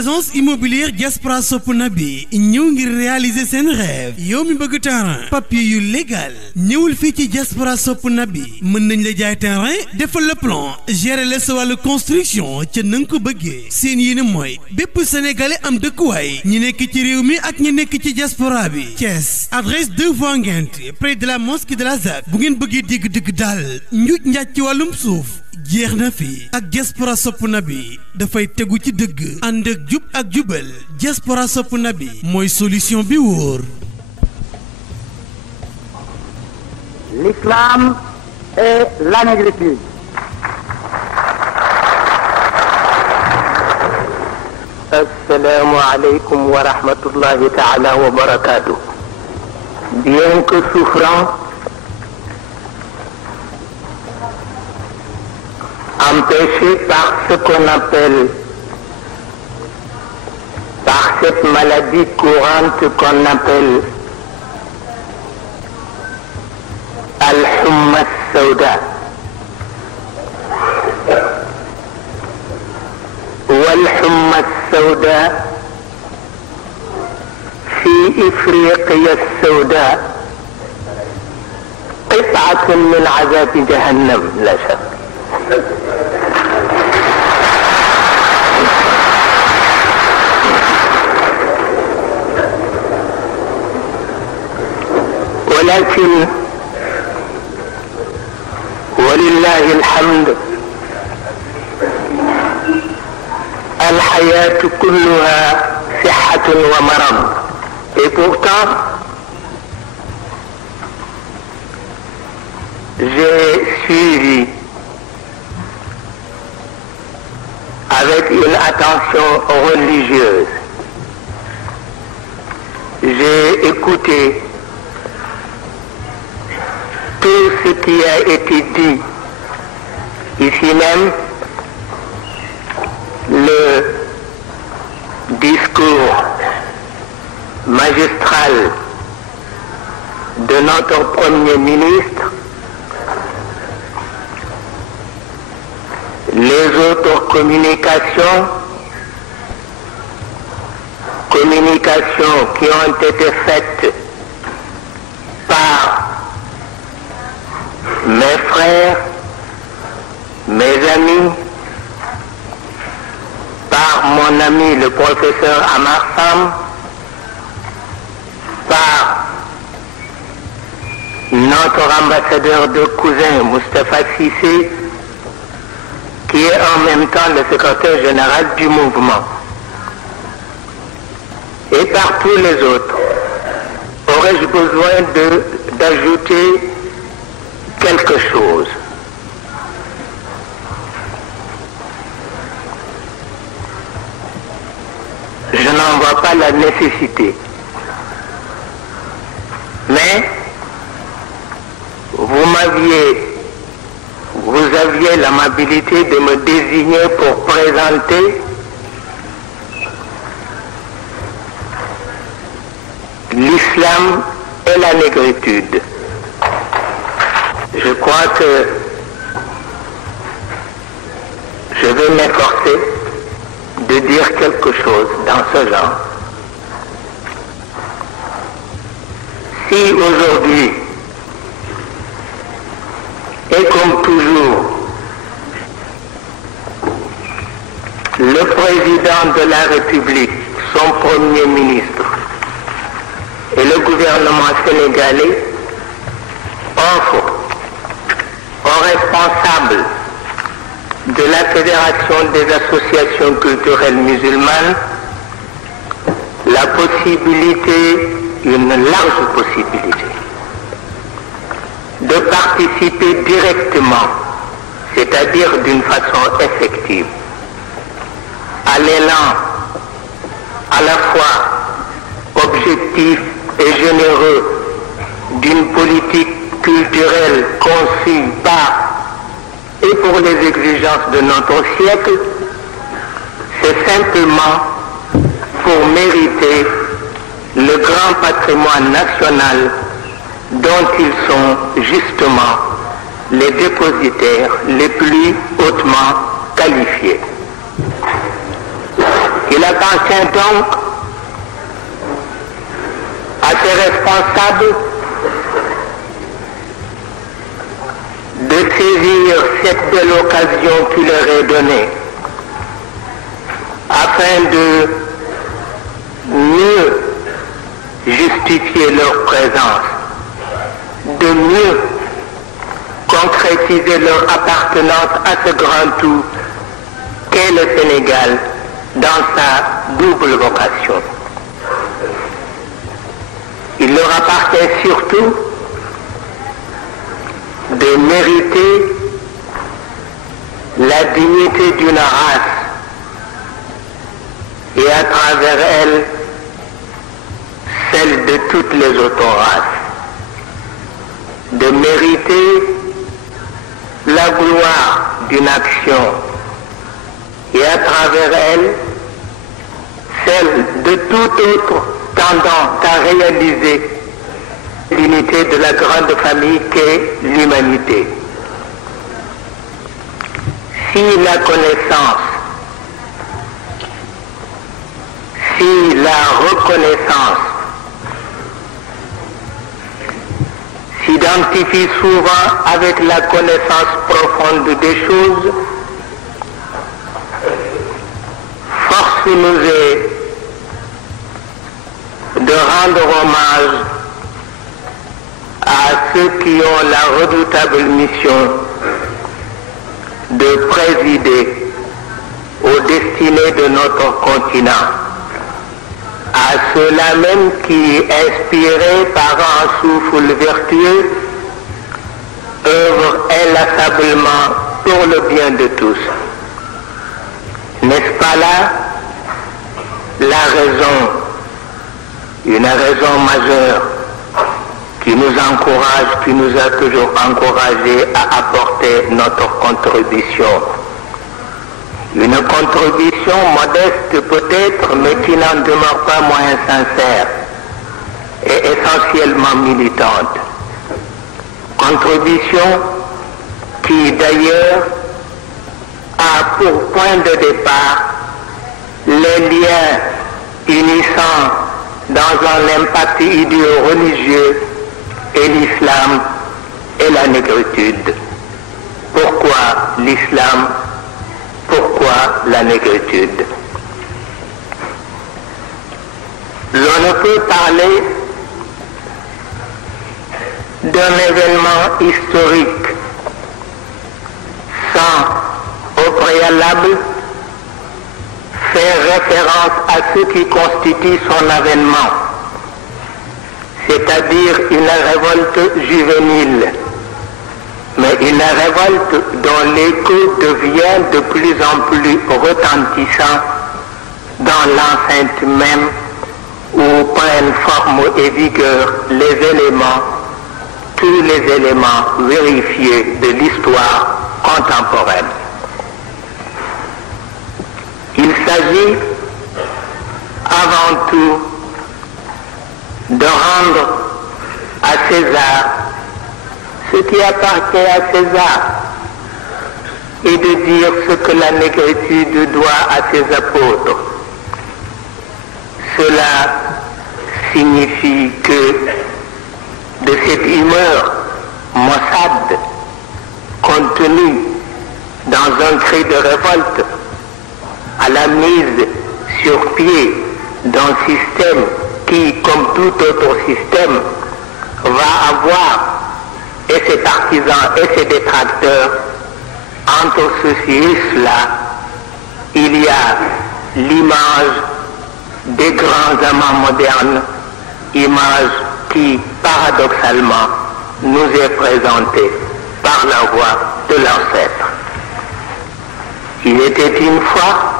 agence immobilière Diaspora Sopp Nabi ñëw ngir réaliser seen rêve yow mi bëgg terrain papier yu légal ñëwul fii ci Diaspora Sopp Nabi mën nañ la jaay terrain defal le plan gérer la sa wàllu construction ca na nga ko bëggee seen yéene mooy bépp sénégalais am dëkkuwaay ñi nekk ci réew mi ak ñi nekk ci diaspora bi Thiès adresse 2 voies Nguinth près de la mosquée de la ZAC bu ngeen bëggee dégg daal njuuj njaaj ci wàllum suuf jeex na fi ak Diaspora Sopp Nabi dafay tegu ci dëgg ànd ak jub ak jubal Diaspora Sopp Nabi mooy solution bi wóor. L'islam et la négritude. Assalamu alaikum wa rahmatullahi ta'ala wa barakatuh. Bien que souffrant, empêché par ce qu'on appelle, par cette maladie courante qu'on appelle Al-Humma Sauda. والحمى السوداء في إفريقيا السوداء قطعة من عذاب جهنم لا شك. ولكن ولله الحمد الحياة كلها صحة ومرض. Et pourtant, j'ai suivi avec une attention religieuse. J'ai écouté tout ce qui a été dit ici même, le discours magistral de notre Premier ministre, les autres communications qui ont été faites par mes frères, mes amis, par mon ami le professeur Amar Sam, par notre ambassadeur de cousin Moustapha Cissé, qui est en même temps le secrétaire général du mouvement, et par tous les autres. Aurais-je besoin d'ajouter quelque chose? Je n'en vois pas la nécessité. Mais vous aviez l'amabilité de me désigner pour présenter l'islam et la négritude. Je crois que je vais m'efforcer de dire quelque chose dans ce genre. Si aujourd'hui, et comme toujours, le président de la République, son Premier ministre et le gouvernement sénégalais offrent aux responsables de la Fédération des associations culturelles musulmanes la possibilité, une large possibilité, de participer directement, c'est-à-dire d'une façon effective, à l'élan à la fois objectif et généreux d'une politique culturelle conçue par et pour les exigences de notre siècle, c'est simplement pour mériter le grand patrimoine national dont ils sont justement les dépositaires les plus hautement qualifiés. Il appartient donc à ces responsables de saisir cette belle occasion qui leur est donnée afin de mieux justifier leur présence, de mieux concrétiser leur appartenance à ce grand tout qu'est le Sénégal dans sa double vocation. Il leur appartient surtout de mériter la dignité d'une race et à travers elle celle de toutes les autres races, de mériter la gloire d'une action et à travers elle celle de tout autre tendant à réaliser l'unité de la grande famille qu'est l'humanité. Si la connaissance, si la reconnaissance s'identifie souvent avec la connaissance profonde des choses, force nous est de rendre hommage à ceux qui ont la redoutable mission de présider aux destinées de notre continent, à ceux-là même qui, inspirés par un souffle vertueux, œuvrent inlassablement pour le bien de tous. N'est-ce pas là la raison, une raison majeure qui nous encourage, qui nous a toujours encouragés à apporter notre contribution. Une contribution modeste peut-être, mais qui n'en demeure pas moins sincère et essentiellement militante. Contribution qui d'ailleurs a pour point de départ les liens unissant dans un impact idéo-religieux et l'islam et la négritude. Pourquoi l'islam? Pourquoi la négritude? L'on ne peut parler d'un événement historique sans, au préalable, faire référence à ce qui constitue son avènement, c'est-à-dire une révolte juvénile, mais une révolte dont l'écho devient de plus en plus retentissant dans l'enceinte même où prennent forme et vigueur les éléments, tous les éléments vérifiés de l'histoire contemporaine. Il s'agit avant tout de rendre à César ce qui appartient à César et de dire ce que la négritude doit à ses apôtres. Cela signifie que de cette humeur maussade contenue dans un cri de révolte à la mise sur pied d'un système qui, comme tout autre système, va avoir et ses partisans et ses détracteurs, entre ceci et cela, il y a l'image des grands amants modernes, image qui, paradoxalement, nous est présentée par la voix de l'ancêtre. Il était une fois,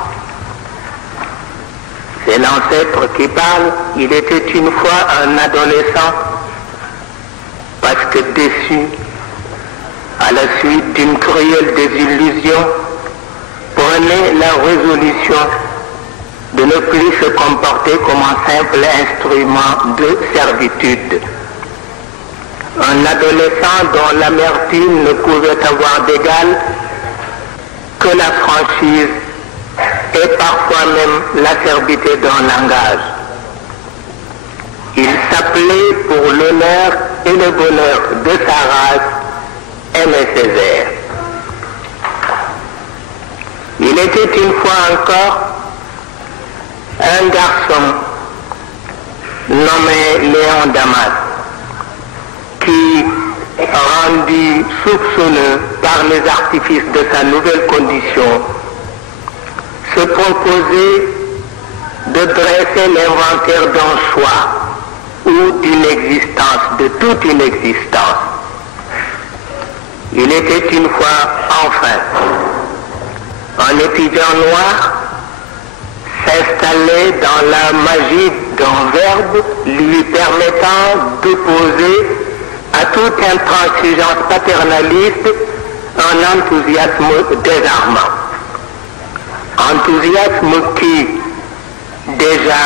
c'est l'ancêtre qui parle, il était une fois un adolescent, parce que déçu, à la suite d'une cruelle désillusion, prenait la résolution de ne plus se comporter comme un simple instrument de servitude. Un adolescent dont l'amertume ne pouvait avoir d'égal que la franchise et parfois même l'acerbité d'un langage. Il s'appelait pour l'honneur et le bonheur de sa race Aimé Césaire. Il était une fois encore un garçon nommé Léon Damas qui, rendu soupçonneux par les artifices de sa nouvelle condition, se proposait de dresser l'inventaire d'un choix ou d'une existence, de toute une existence. Il était une fois enfin un étudiant noir s'installait dans la magie d'un verbe lui permettant d'opposer à toute intransigeance paternaliste un enthousiasme désarmant. Enthousiasme qui déjà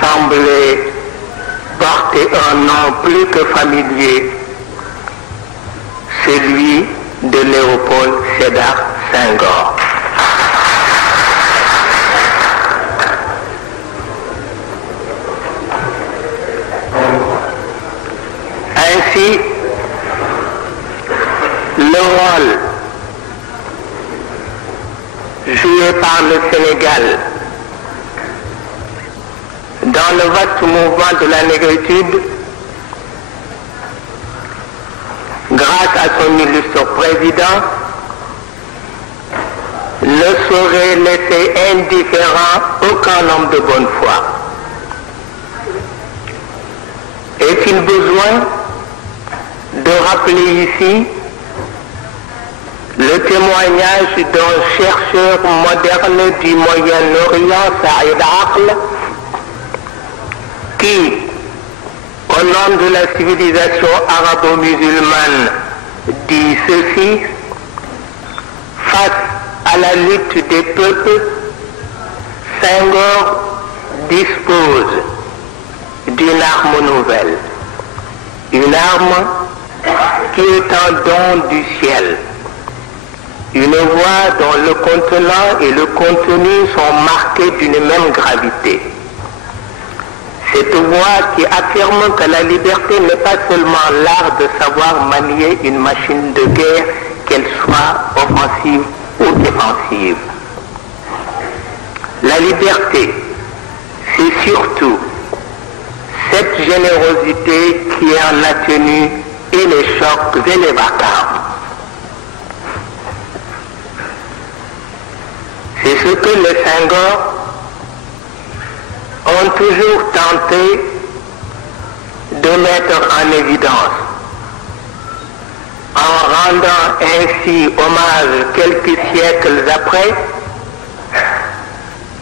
semblait porter un nom plus que familier, celui de Léopold Sédar Senghor. Ainsi, le rôle joué par le Sénégal dans le vaste mouvement de la négritude, grâce à son illustre président, ne saurait laisser indifférent aucun homme de bonne foi. Est-il besoin de rappeler ici le témoignage d'un chercheur moderne du Moyen-Orient, Saïd Aql, qui, au nom de la civilisation arabo-musulmane, dit ceci: face à la lutte des peuples, Senghor dispose d'une arme nouvelle, une arme qui est un don du ciel, une voix dont le contenant et le contenu sont marqués d'une même gravité. Cette voix qui affirme que la liberté n'est pas seulement l'art de savoir manier une machine de guerre, qu'elle soit offensive ou défensive. La liberté, c'est surtout cette générosité qui en atténue et les chocs et les vacarmes. C'est ce que les Senghor ont toujours tenté de mettre en évidence, en rendant ainsi hommage quelques siècles après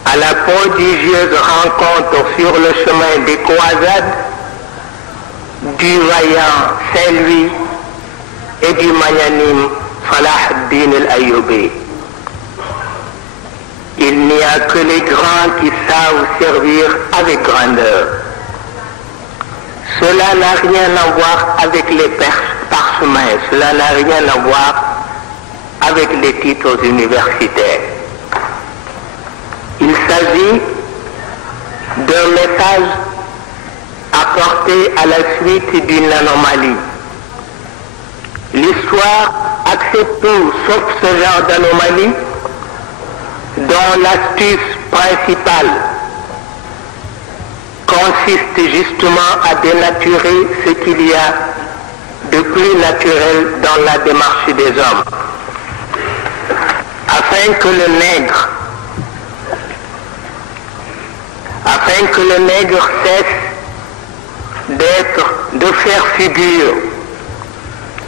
à la prodigieuse rencontre sur le chemin des croisades du vaillant Saint-Louis et du magnanime Salah ad-Din al-Ayyubi. Il n'y a que les grands qui savent servir avec grandeur. Cela n'a rien à voir avec les parchemins, cela n'a rien à voir avec les titres universitaires. Il s'agit d'un message apporté à la suite d'une anomalie. L'histoire accepte tout sauf ce genre d'anomalie, dont l'astuce principale consiste justement à dénaturer ce qu'il y a de plus naturel dans la démarche des hommes, afin que le nègre cesse de faire figure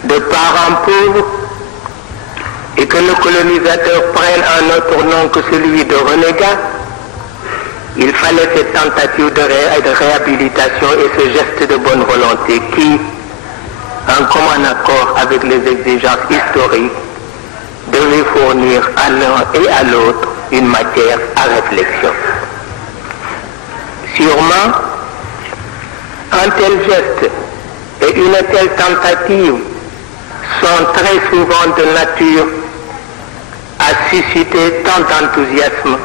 de parent pauvre et que le colonisateur prenne un autre nom que celui de renégat. Il fallait cette tentative de réhabilitation et ce geste de bonne volonté qui, en commun accord avec les exigences historiques, devait fournir à l'un et à l'autre une matière à réflexion. Sûrement, un tel geste et une telle tentative sont très souvent de nature à suscité tant d'enthousiasme,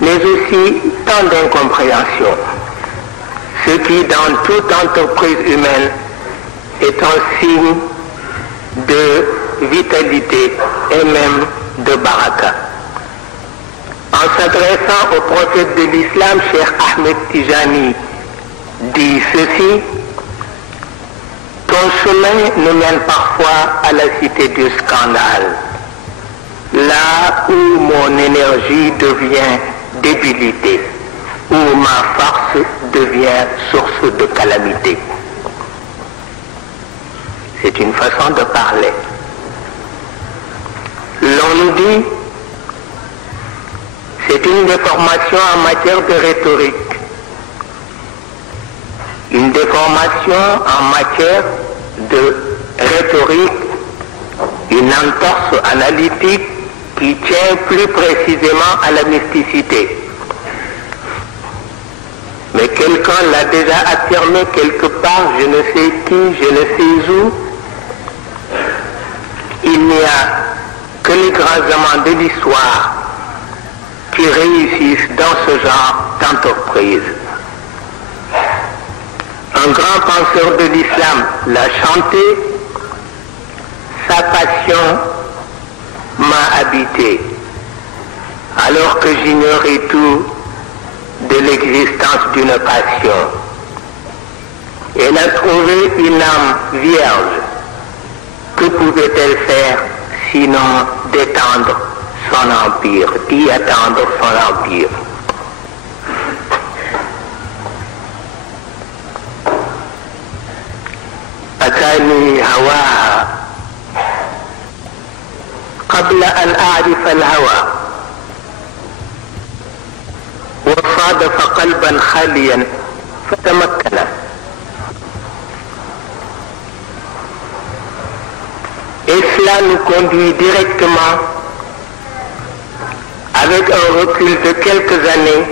mais aussi tant d'incompréhension, ce qui, dans toute entreprise humaine, est un signe de vitalité et même de baraka. En s'adressant au prophète de l'islam, Cheikh Ahmed Tijani dit ceci: ton chemin nous mène parfois à la cité du scandale, là où mon énergie devient débilité, où ma force devient source de calamité. C'est une façon de parler. L'on nous dit, c'est une déformation en matière de rhétorique, une déformation en matière de rhétorique, une entorse analytique qui tient plus précisément à la mysticité. Mais quelqu'un l'a déjà affirmé quelque part, je ne sais qui, je ne sais où, il n'y a que les grands amants de l'histoire qui réussissent dans ce genre d'entreprise. Un grand penseur de l'islam l'a chanté, sa passion m'a habité, alors que j'ignorais tout de l'existence d'une passion. Elle a trouvé une âme vierge. Que pouvait-elle faire sinon d'étendre son empire, d'y attendre son empire? أتاني هواها قبل أن أعرف الهوى وصادف قلبا خاليا فتمكن. Et cela nous conduit directement, avec un recul de quelques années,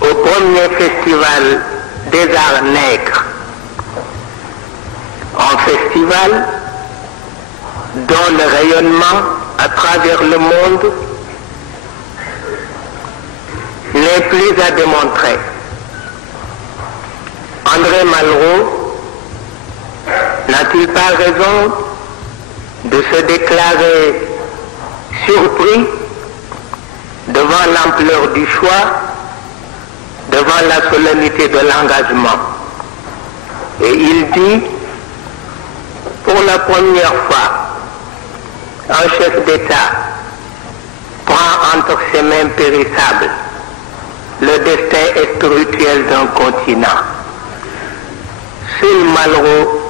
au premier festival des arts nègres. Un festival dont le rayonnement à travers le monde n'est plus à démontrer. André Malraux n'a-t-il pas raison de se déclarer surpris devant l'ampleur du choix, devant la solennité de l'engagement? Et il dit, pour la première fois, un chef d'État prend entre ses mains périssables le destin spirituel d'un continent. Seul Malraux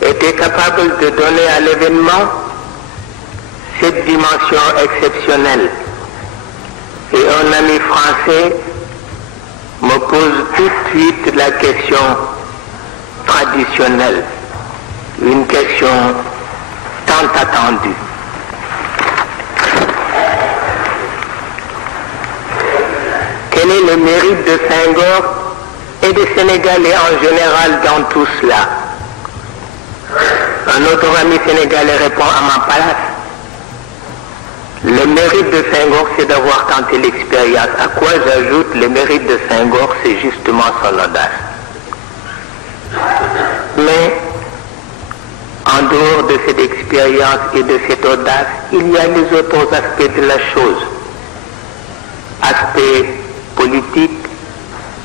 était capable de donner à l'événement cette dimension exceptionnelle. Et un ami français me pose tout de suite la question traditionnelle, une question tant attendue. Quel est le mérite de Senghor et des Sénégalais en général dans tout cela? Un autre ami sénégalais répond à ma place. Le mérite de Senghor, c'est d'avoir tenté l'expérience. À quoi j'ajoute, le mérite de Senghor, c'est justement son audace. Mais, en dehors de cette expérience et de cette audace, il y a les autres aspects de la chose. Aspect politique,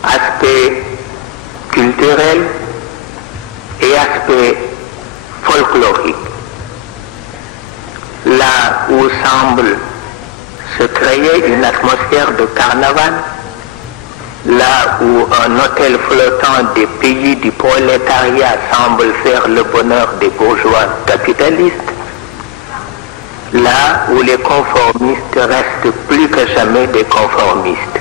aspect culturel et aspect folklorique. Là où semble se créer une atmosphère de carnaval, là où un hôtel flottant des pays du prolétariat semble faire le bonheur des bourgeois capitalistes, là où les conformistes restent plus que jamais des conformistes,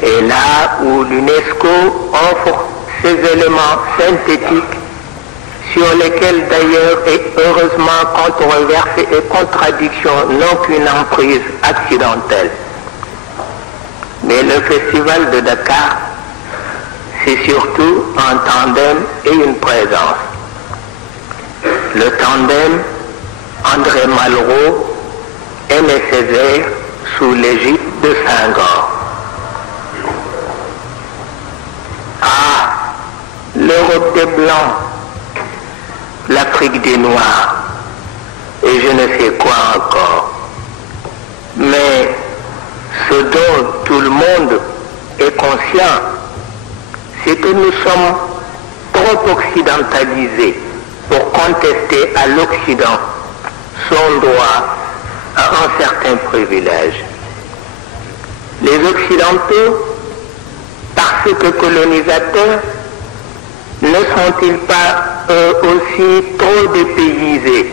et là où l'UNESCO offre ces éléments synthétiques sur lesquels d'ailleurs et heureusement controverses et contradictions n'ont qu'une emprise accidentelle. Mais le festival de Dakar, c'est surtout un tandem et une présence. Le tandem André Malraux, Aimé Césaire sous l'égide de Senghor. Ah, l'Europe des Blancs, l'Afrique des Noirs, et je ne sais quoi encore. Mais ce dont tout le monde est conscient, c'est que nous sommes trop occidentalisés pour contester à l'Occident son droit à un certain privilège. Les Occidentaux, parce que colonisateurs, ne sont-ils pas eux aussi trop dépaysés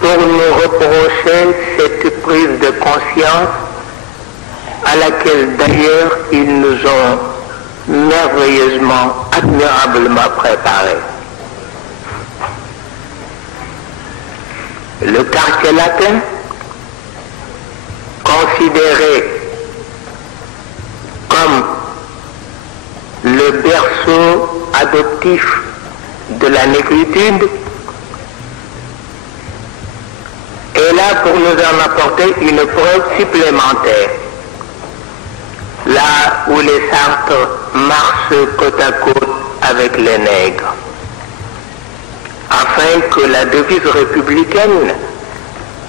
pour nous reprocher cette prise de conscience à laquelle d'ailleurs ils nous ont merveilleusement, admirablement préparés. Le quartier latin, considéré comme le berceau adoptif de la négritude, est là pour nous en apporter une preuve supplémentaire. Là où les Sartres marchent côte à côte avec les nègres, afin que la devise républicaine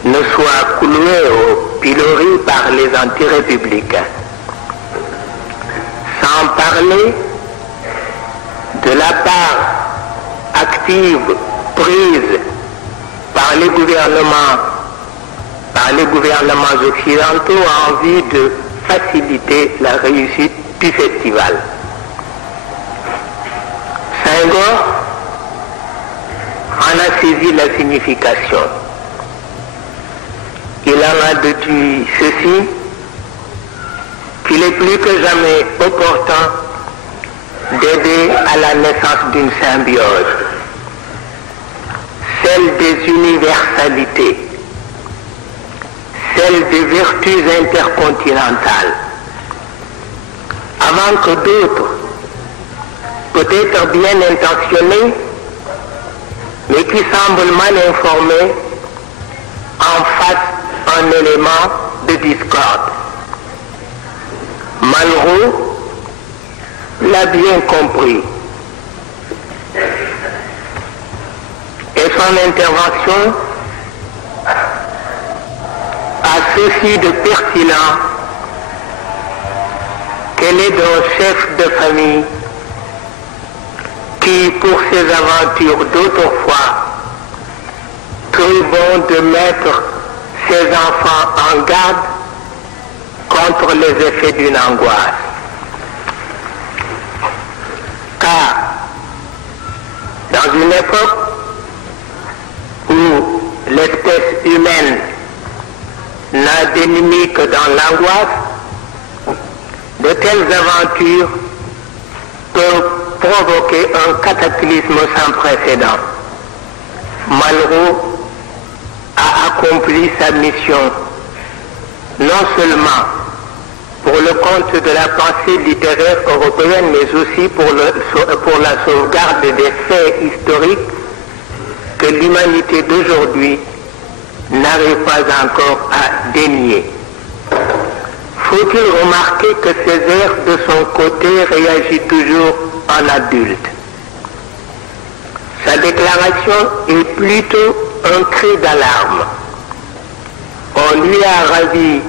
ne soit clouée au pilori par les anti-républicains. Sans parler de la part active prise par les gouvernements occidentaux en vue de faciliter la réussite du festival. Senghor en a saisi la signification. Il en a déduit ceci, qu'il est plus que jamais opportun d'aider à la naissance d'une symbiose, celle des universalités, celle des vertus intercontinentales, avant que d'autres, peut-être bien intentionnés, mais qui semblent mal informés, en fassent un élément de discorde. Malraux l'a bien compris. Et son intervention a ceci de pertinent qu'elle est d'un chef de famille qui, pour ses aventures d'autrefois, crut bon de mettre ses enfants en garde contre les effets d'une angoisse. Car, dans une époque où l'espèce humaine n'a d'ennemi que dans l'angoisse, de telles aventures peuvent provoquer un cataclysme sans précédent. Malraux a accompli sa mission, non seulement pour le compte de la pensée littéraire européenne, mais aussi pour la sauvegarde des faits historiques que l'humanité d'aujourd'hui n'arrive pas encore à dénier. Faut-il remarquer que Césaire, de son côté, réagit toujours en adulte. Sa déclaration est plutôt un cri d'alarme. On lui a ravi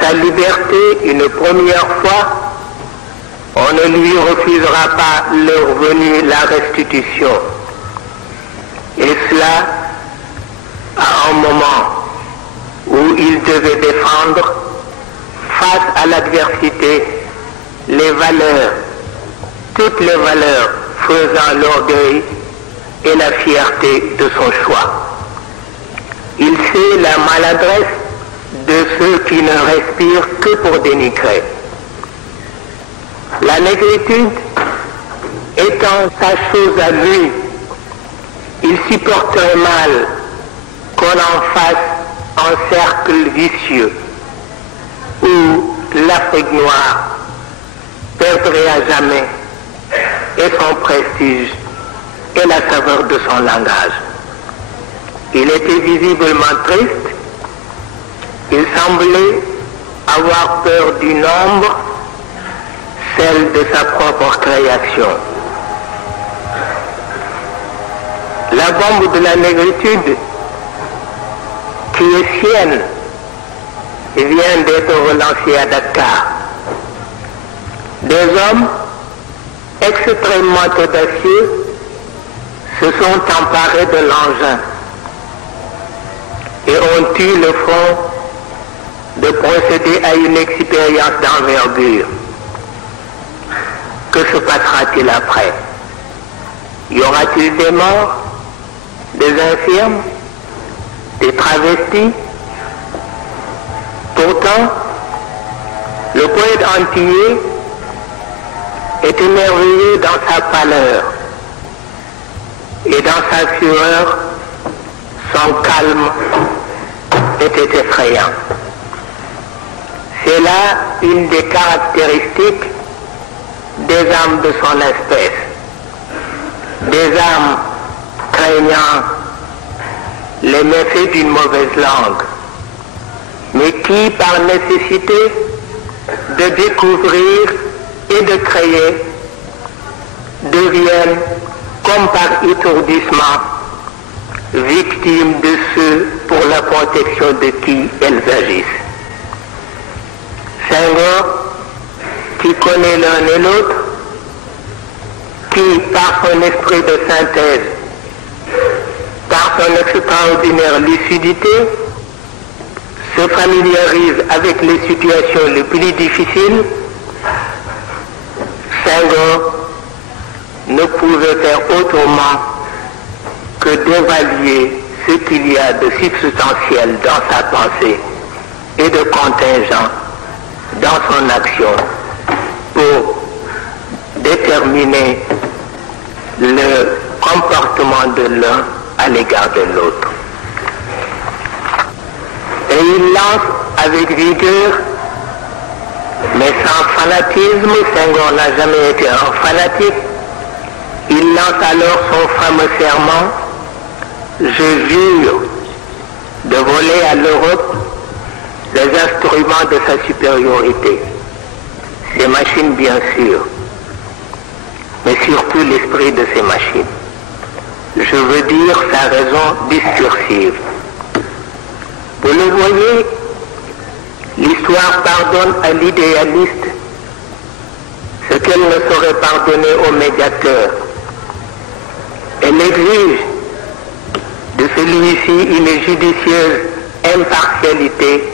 sa liberté une première fois, on ne lui refusera pas leur venue la restitution. Et cela à un moment où il devait défendre, face à l'adversité, les valeurs, toutes les valeurs faisant l'orgueil et la fierté de son choix. Il sait la maladresse de ceux qui ne respirent que pour dénigrer. La négritude étant sa chose à lui, il supporterait mal qu'on en fasse un cercle vicieux où l'Afrique noire perdrait à jamais et son prestige et la saveur de son langage. Il était visiblement triste. Il semblait avoir peur du nombre, celle de sa propre création. La bombe de la négritude, qui est sienne, vient d'être relancée à Dakar. Des hommes extrêmement audacieux se sont emparés de l'engin et ont eu le fond de procéder à une expérience d'envergure. Que se passera-t-il après? Y aura-t-il des morts, des infirmes, des travestis? Pourtant, le poète antillais est émerveillé dans sa pâleur et dans sa fureur, son calme était effrayant. C'est là une des caractéristiques des âmes de son espèce, des âmes craignant les méfaits d'une mauvaise langue, mais qui, par nécessité de découvrir et de créer, deviennent, comme par étourdissement, victimes de ceux pour la protection de qui elles agissent. Senghor, qui connaît l'un et l'autre, qui, par son esprit de synthèse, par son extraordinaire lucidité, se familiarise avec les situations les plus difficiles, Senghor ne pouvait faire autrement que d'évaluer ce qu'il y a de substantiel dans sa pensée et de contingent dans son action pour déterminer le comportement de l'un à l'égard de l'autre. Et il lance avec vigueur, mais sans fanatisme. Senghor n'a jamais été un fanatique. Il lance alors son fameux serment: je jure de voler à l'Europe les instruments de sa supériorité, ses machines bien sûr, mais surtout l'esprit de ces machines. Je veux dire sa raison discursive. Vous le voyez, l'histoire pardonne à l'idéaliste ce qu'elle ne saurait pardonner au médiateur. Elle exige de celui-ci une judicieuse impartialité,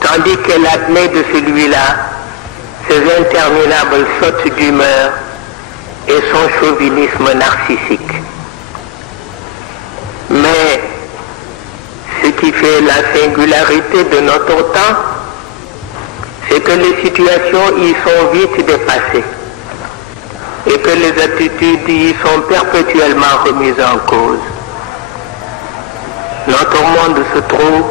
tandis qu'elle admet de celui-là ses interminables sautes d'humeur et son chauvinisme narcissique. Mais ce qui fait la singularité de notre temps, c'est que les situations y sont vite dépassées et que les attitudes y sont perpétuellement remises en cause. Notre monde se trouve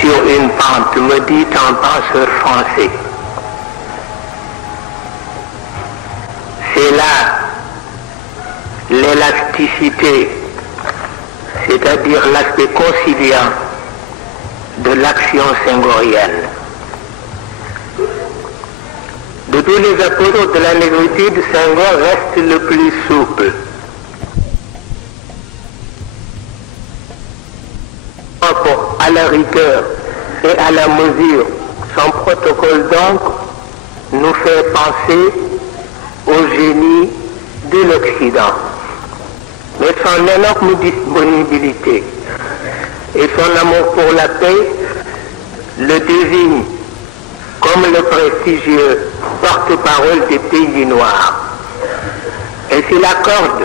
sur une pente, me dit un penseur français. C'est là l'élasticité, c'est-à-dire l'aspect conciliant de l'action senghorienne. De tous les apôtres de la négritude, Senghor reste le plus souple. À la rigueur et à la mesure, son protocole donc nous fait penser au génie de l'Occident. Mais son énorme disponibilité et son amour pour la paix le désigne comme le prestigieux porte-parole des pays noirs. Et s'il accorde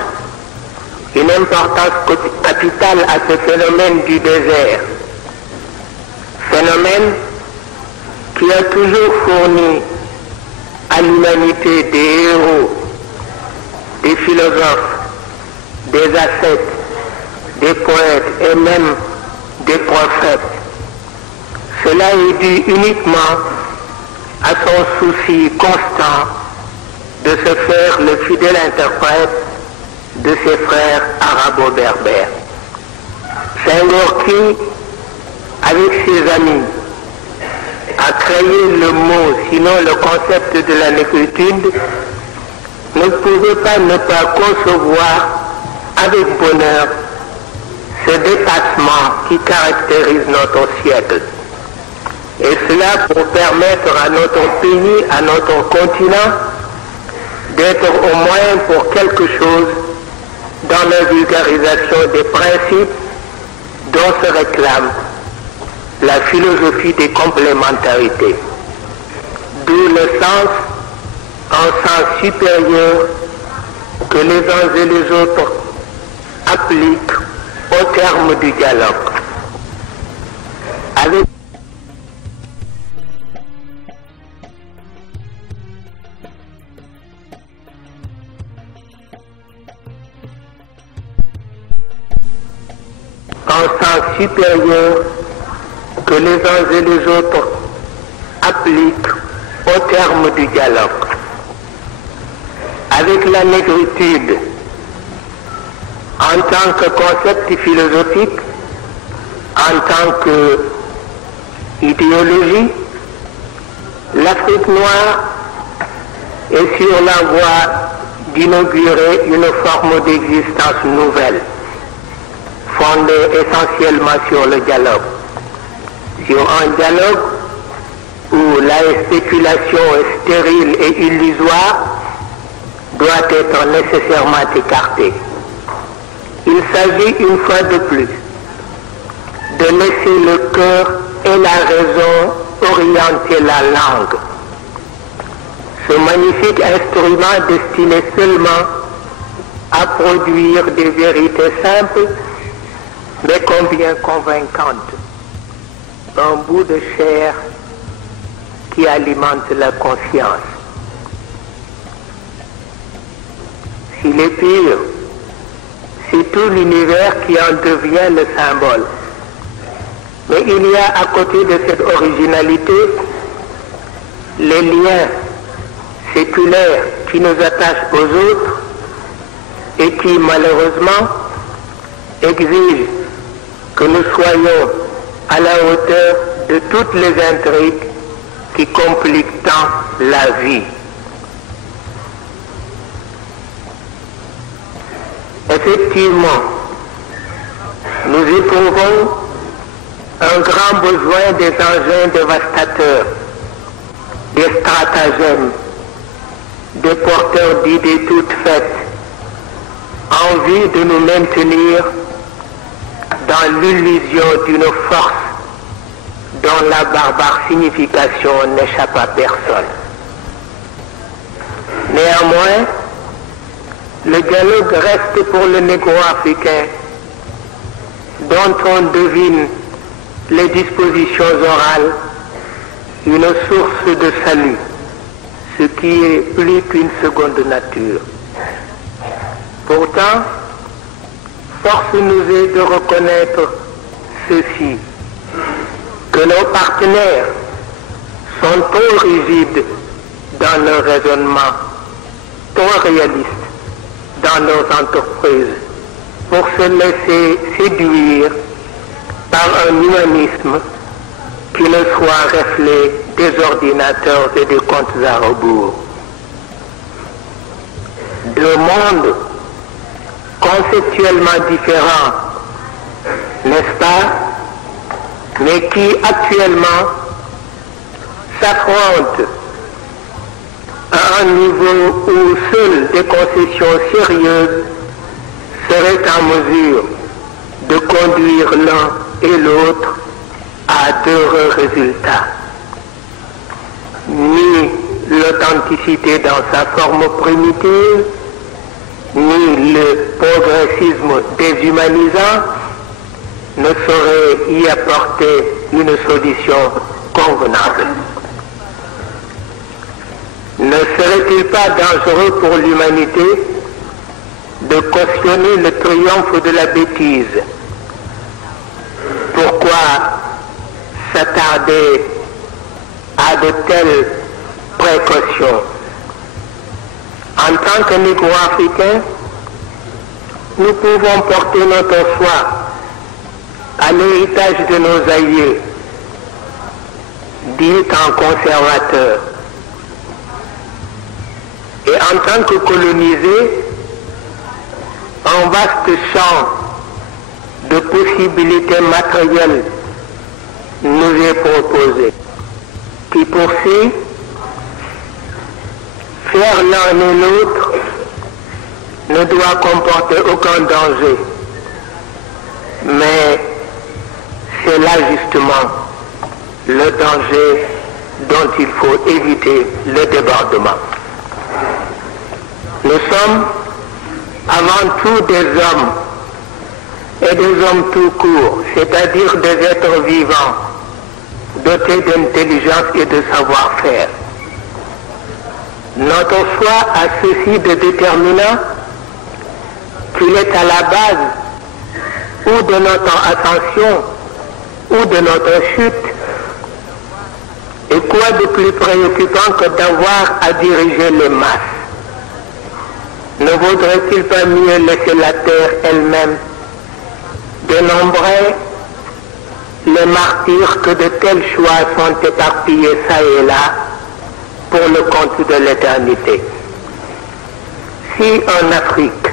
une importance capitale à ce phénomène du désert, phénomène qui a toujours fourni à l'humanité des héros, des philosophes, des ascètes, des poètes et même des prophètes. Cela est dû uniquement à son souci constant de se faire le fidèle interprète de ses frères arabo-berbères. Senghor qui, avec ses amis, a créé le mot, sinon le concept de la négritude, ne pouvait pas ne pas concevoir avec bonheur ce dépassement qui caractérise notre siècle. Et cela pour permettre à notre pays, à notre continent, d'être au moins pour quelque chose dans la vulgarisation des principes dont se réclame la philosophie des complémentarités. D'où le sens, un sens supérieur que les uns et les autres appliquent au terme du dialogue. Avec un sens supérieur que les uns et les autres appliquent au terme du dialogue. Avec la négritude, en tant que concept philosophique, en tant qu'idéologie, l'Afrique noire est sur la voie d'inaugurer une forme d'existence nouvelle, fondée essentiellement sur le dialogue. Sur un dialogue où la spéculation stérile et illusoire doit être nécessairement écartée. Il s'agit une fois de plus de laisser le cœur et la raison orienter la langue. Ce magnifique instrument destiné seulement à produire des vérités simples, mais combien convaincantes. Un bout de chair qui alimente la conscience. S'il est pur, c'est tout l'univers qui en devient le symbole. Mais il y a à côté de cette originalité les liens séculaires qui nous attachent aux autres et qui malheureusement exigent que nous soyons à la hauteur de toutes les intrigues qui compliquent tant la vie. Effectivement, nous éprouvons un grand besoin des engins dévastateurs, des stratagèmes, des porteurs d'idées toutes faites, en vue de nous maintenir dans l'illusion d'une force dont la barbare signification n'échappe à personne. Néanmoins, le dialogue reste pour le négro-africain, dont on devine les dispositions orales, une source de salut, ce qui est plus qu'une seconde nature. Pourtant, force nous est de reconnaître ceci, que nos partenaires sont trop rigides dans leur raisonnement, trop réalistes dans nos entreprises, pour se laisser séduire par un humanisme qui ne soit reflet des ordinateurs et des comptes à rebours. Deux mondes conceptuellement différents, n'est-ce pas, mais qui actuellement s'affrontent à un niveau où seules des concessions sérieuses seraient en mesure de conduire l'un et l'autre à d'heureux résultats. Ni l'authenticité dans sa forme primitive, ni le progressisme déshumanisant ne sauraient y apporter une solution convenable. Ne serait-il pas dangereux pour l'humanité de cautionner le triomphe de la bêtise? Pourquoi s'attarder à de telles précautions? En tant que négro-africain, nous pouvons porter notre foi à l'héritage de nos aïeux, dit en conservateur. Et en tant que colonisés, un vaste champ de possibilités matérielles nous est proposé, qui poursuit faire l'un et l'autre ne doit comporter aucun danger. Mais c'est là justement le danger dont il faut éviter le débordement. Nous sommes avant tout des hommes, et des hommes tout court, c'est-à-dire des êtres vivants, dotés d'intelligence et de savoir-faire. Notre foi a ceci de déterminant qu'il est à la base ou de notre ascension ou de notre chute. Et quoi de plus préoccupant que d'avoir à diriger les masses? Ne vaudrait-il pas mieux laisser la terre elle-même dénombrer les martyrs que de tels choix sont éparpillés ça et là pour le compte de l'éternité? Si en Afrique,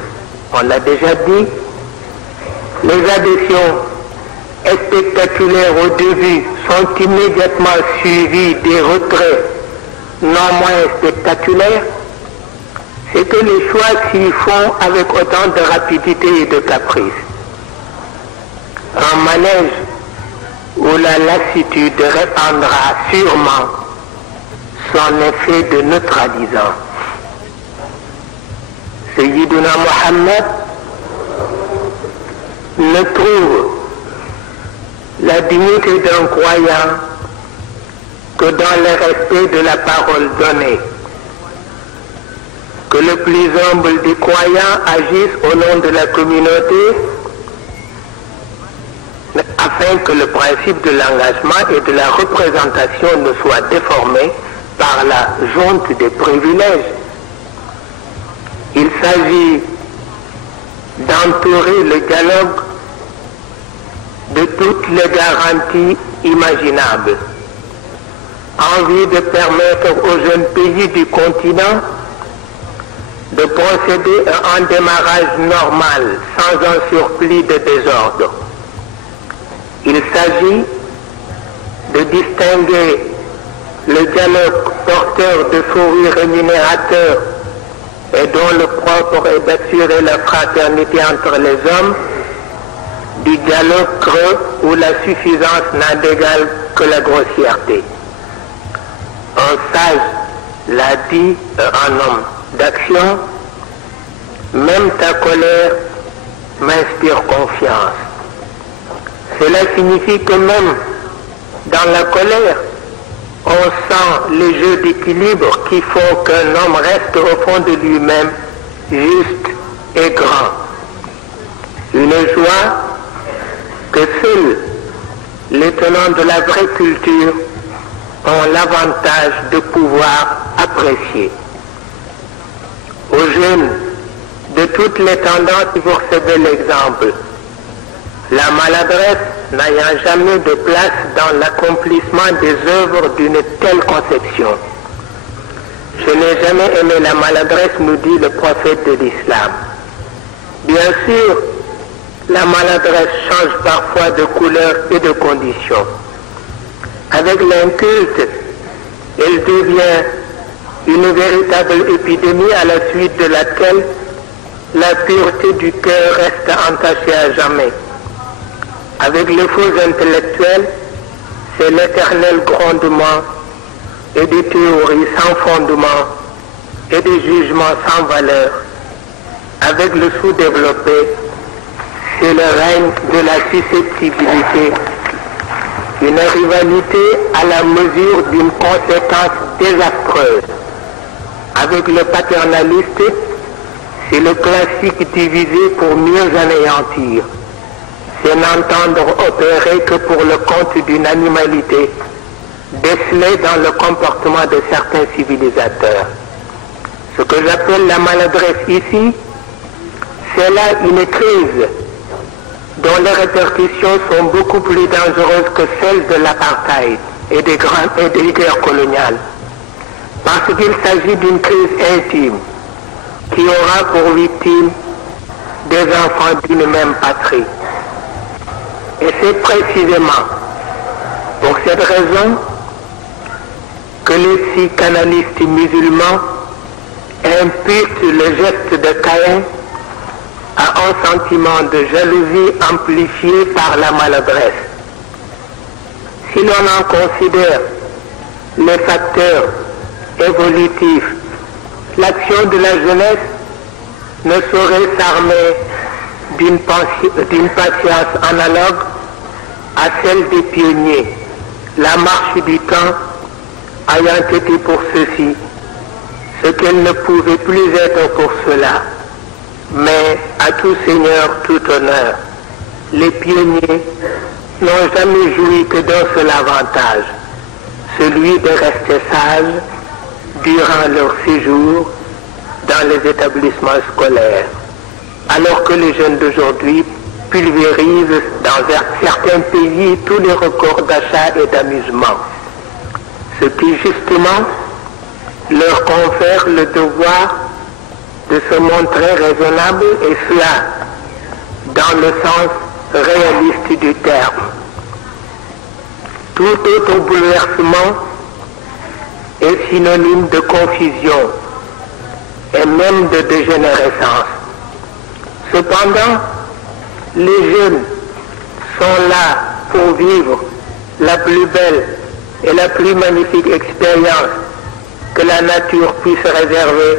on l'a déjà dit, les adhésions spectaculaires au début sont immédiatement suivies des retraits non moins spectaculaires, c'est que les choix s'y font avec autant de rapidité et de caprice. Un manège où la lassitude répandra sûrement son effet de neutralisant. Sayyiduna Mohammed ne trouve la dignité d'un croyant que dans le respect de la parole donnée. Que le plus humble des croyants agisse au nom de la communauté afin que le principe de l'engagement et de la représentation ne soit déformé par la junte des privilèges. Il s'agit d'entourer le dialogue de toutes les garanties imaginables, en vue de permettre aux jeunes pays du continent de procéder à un démarrage normal, sans un surplus de désordre. Il s'agit de distinguer le dialogue porteur de fruits rémunérateurs et dont le propre est d'assurer la fraternité entre les hommes, du dialogue creux où la suffisance n'a d'égal que la grossièreté. Un sage l'a dit, un homme d'action, même ta colère m'inspire confiance. Cela signifie que même dans la colère, on sent les jeux d'équilibre qui font qu'un homme reste au fond de lui-même juste et grand. Une joie que seuls les tenants de la vraie culture ont l'avantage de pouvoir apprécier. Aux jeunes de toutes les tendances, vous recevez l'exemple. La maladresse n'ayant jamais de place dans l'accomplissement des œuvres d'une telle conception. Je n'ai jamais aimé la maladresse, nous dit le prophète de l'islam. Bien sûr, la maladresse change parfois de couleur et de condition. Avec l'inculte, elle devient une véritable épidémie à la suite de laquelle la pureté du cœur reste entachée à jamais. Avec les faux intellectuels, c'est l'éternel grondement et des théories sans fondement et des jugements sans valeur. Avec le sous-développé, c'est le règne de la susceptibilité, une rivalité à la mesure d'une conséquence désastreuse. Avec le paternaliste, c'est le classique divisé pour mieux anéantir. C'est n'entendre opérer que pour le compte d'une animalité décelée dans le comportement de certains civilisateurs. Ce que j'appelle la maladresse ici, C'est là une crise dont les répercussions sont beaucoup plus dangereuses que celles de l'apartheid et des guerres coloniales. Parce qu'il s'agit d'une crise intime qui aura pour victime des enfants d'une même patrie. Et c'est précisément pour cette raison que les psychanalystes musulmans imputent le geste de Caïn à un sentiment de jalousie amplifié par la maladresse. Si l'on en considère les facteurs évolutifs, l'action de la jeunesse ne saurait s'armer d'une patience analogue à celle des pionniers, la marche du temps ayant été pour ceux-ci ce qu'elle ne pouvait plus être pour cela. Mais à tout seigneur, tout honneur, les pionniers n'ont jamais joui que d'un seul avantage, celui de rester sages durant leur séjour dans les établissements scolaires, alors que les jeunes d'aujourd'hui pulvérisent dans certains pays tous les records d'achat et d'amusement, ce qui justement leur confère le devoir de se montrer raisonnable, et cela dans le sens réaliste du terme. Tout autre bouleversement est synonyme de confusion et même de dégénérescence. Cependant, les jeunes sont là pour vivre la plus belle et la plus magnifique expérience que la nature puisse réserver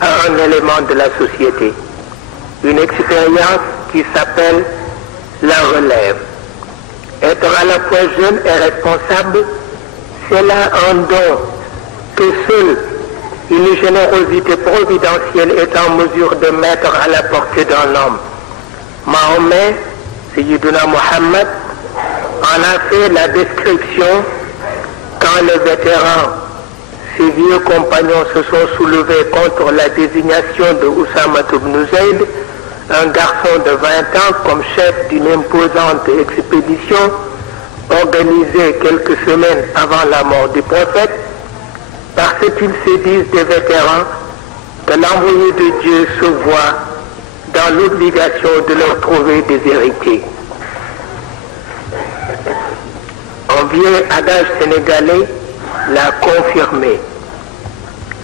à un élément de la société. Une expérience qui s'appelle la relève. Être à la fois jeune et responsable, c'est là un don que seule une générosité providentielle est en mesure de mettre à la portée d'un homme. Mahomet, Sayyiduna Muhammad, en a fait la description quand les vétérans, ses vieux compagnons, se sont soulevés contre la désignation de Oussama ibn Zayd, un garçon de 20 ans, comme chef d'une imposante expédition organisée quelques semaines avant la mort du prophète, parce qu'ils se disent des vétérans que l'envoyé de Dieu se voit dans l'obligation de leur trouver des héritiers. Un vieux adage sénégalais l'a confirmé.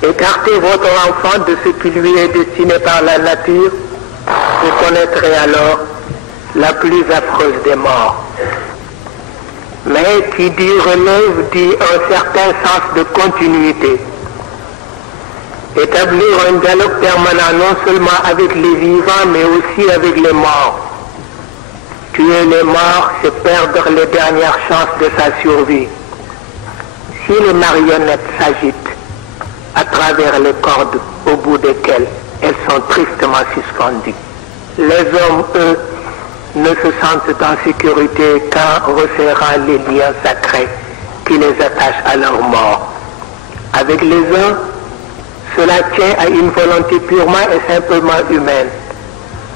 Écartez votre enfant de ce qui lui est destiné par la nature, vous connaîtrez alors la plus affreuse des morts. Mais qui dit relève dit un certain sens de continuité. Établir un dialogue permanent non seulement avec les vivants mais aussi avec les morts. Tuer les morts, c'est perdre les dernières chances de sa survie. Si les marionnettes s'agitent à travers les cordes au bout desquelles elles sont tristement suspendues, les hommes, eux, ne se sentent en sécurité qu'en resserrant les liens sacrés qui les attachent à leur mort. Avec les uns, cela tient à une volonté purement et simplement humaine.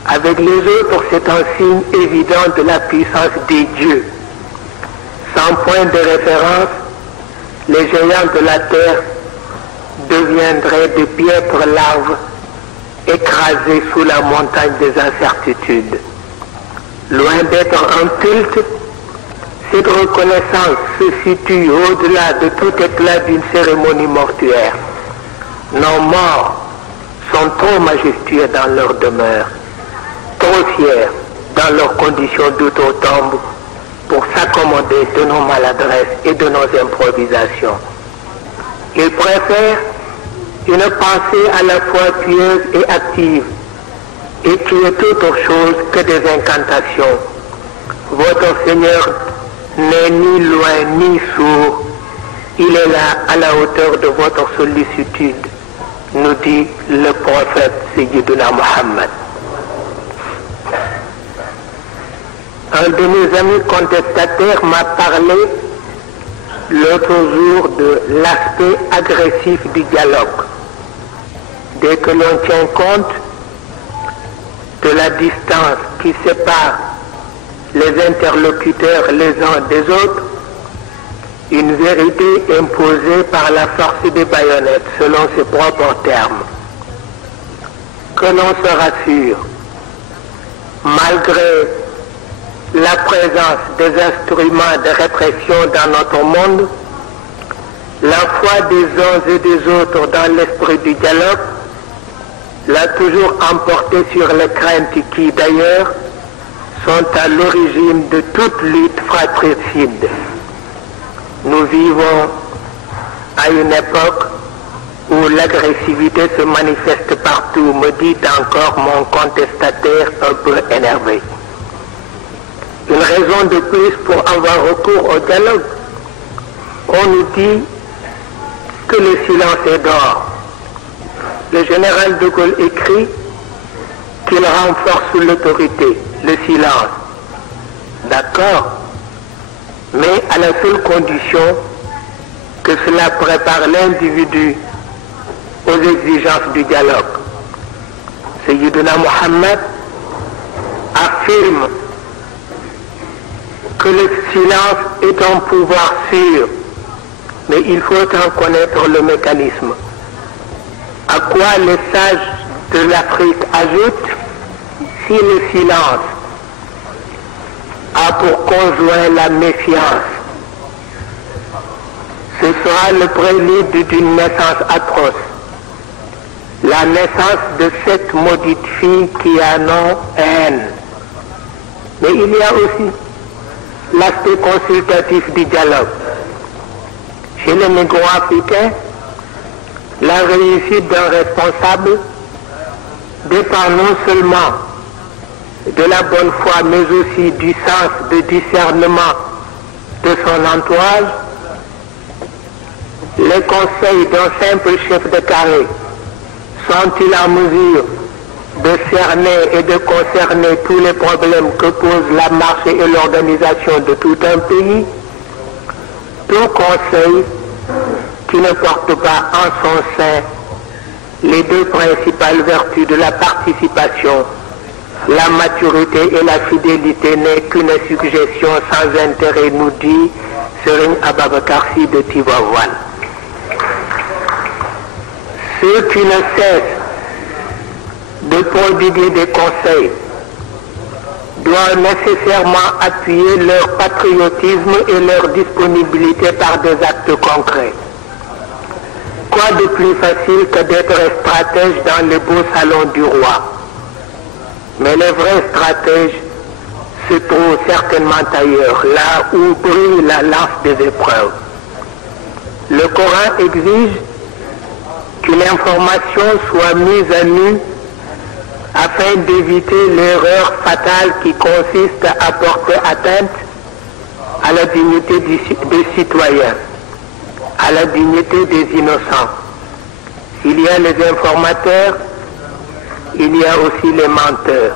Avec les autres, c'est un signe évident de la puissance des dieux. Sans point de référence, les géants de la terre deviendraient de piètres larves écrasées sous la montagne des incertitudes. Loin d'être un culte, cette reconnaissance se situe au-delà de tout éclat d'une cérémonie mortuaire. Nos morts sont trop majestueux dans leur demeure, trop fiers dans leurs conditions d'outre-tombe pour s'accommoder de nos maladresses et de nos improvisations. Ils préfèrent une pensée à la fois pieuse et active, et qui est autre chose que des incantations. Votre Seigneur n'est ni loin ni sourd, il est là à la hauteur de votre sollicitude, nous dit le prophète Sayyiduna Muhammad. Un de mes amis contestataires m'a parlé l'autre jour de l'aspect agressif du dialogue. Dès que l'on tient compte de la distance qui sépare les interlocuteurs les uns des autres, une vérité imposée par la force des baïonnettes selon ses propres termes. Que l'on se rassure, malgré la présence des instruments de répression dans notre monde, la foi des uns et des autres dans l'esprit du dialogue l'a toujours emporté sur les craintes qui, d'ailleurs, sont à l'origine de toute lutte fratricide. Nous vivons à une époque où l'agressivité se manifeste partout, me dit encore mon contestataire un peu énervé. Une raison de plus pour avoir recours au dialogue. On nous dit que le silence est d'or. Le général de Gaulle écrit qu'il renforce l'autorité, le silence. D'accord, mais à la seule condition que cela prépare l'individu aux exigences du dialogue. Sayyidina Mohammed affirme que le silence est un pouvoir sûr, mais il faut en connaître le mécanisme. À quoi les sages de l'Afrique ajoutent, si le silence a pour conjoint la méfiance, ce sera le prélude d'une naissance atroce, la naissance de cette maudite fille qui a nom haine. Mais il y a aussi l'aspect consultatif du dialogue. Chez les négro-africains, la réussite d'un responsable dépend non seulement de la bonne foi, mais aussi du sens de discernement de son entourage. Les conseils d'un simple chef de carré sont-ils en mesure de cerner et de concerner tous les problèmes que pose la marche et l'organisation de tout un pays? Tout conseil qui ne porte pas en son sein les deux principales vertus de la participation, la maturité et la fidélité, n'est qu'une suggestion sans intérêt, nous dit Serigne Ababacar Sy de Tivaouane. Ceux qui ne cessent de prodiguer des conseils doivent nécessairement appuyer leur patriotisme et leur disponibilité par des actes concrets. Quoi de plus facile que d'être stratège dans le beau salon du roi? Mais les vrais stratèges se trouvent certainement ailleurs, là où brille la lance des épreuves. Le Coran exige qu'une information soit mise à nu afin d'éviter l'erreur fatale qui consiste à porter atteinte à la dignité des citoyens, à la dignité des innocents. S'il y a les informateurs, il y a aussi les menteurs.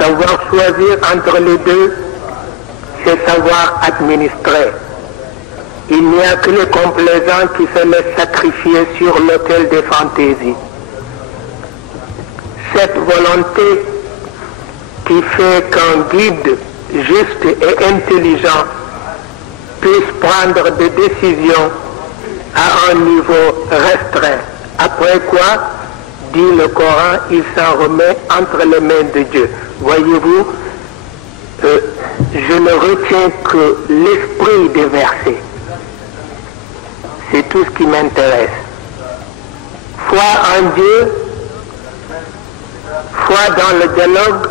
Savoir choisir entre les deux, c'est savoir administrer. Il n'y a que les complaisants qui se laissent sacrifier sur l'autel des fantaisies. Cette volonté qui fait qu'un guide juste et intelligent puisse prendre des décisions à un niveau restreint. Après quoi, dit le Coran, il s'en remet entre les mains de Dieu. Voyez-vous, je ne retiens que l'esprit des versets. C'est tout ce qui m'intéresse. Foi en Dieu, foi dans le dialogue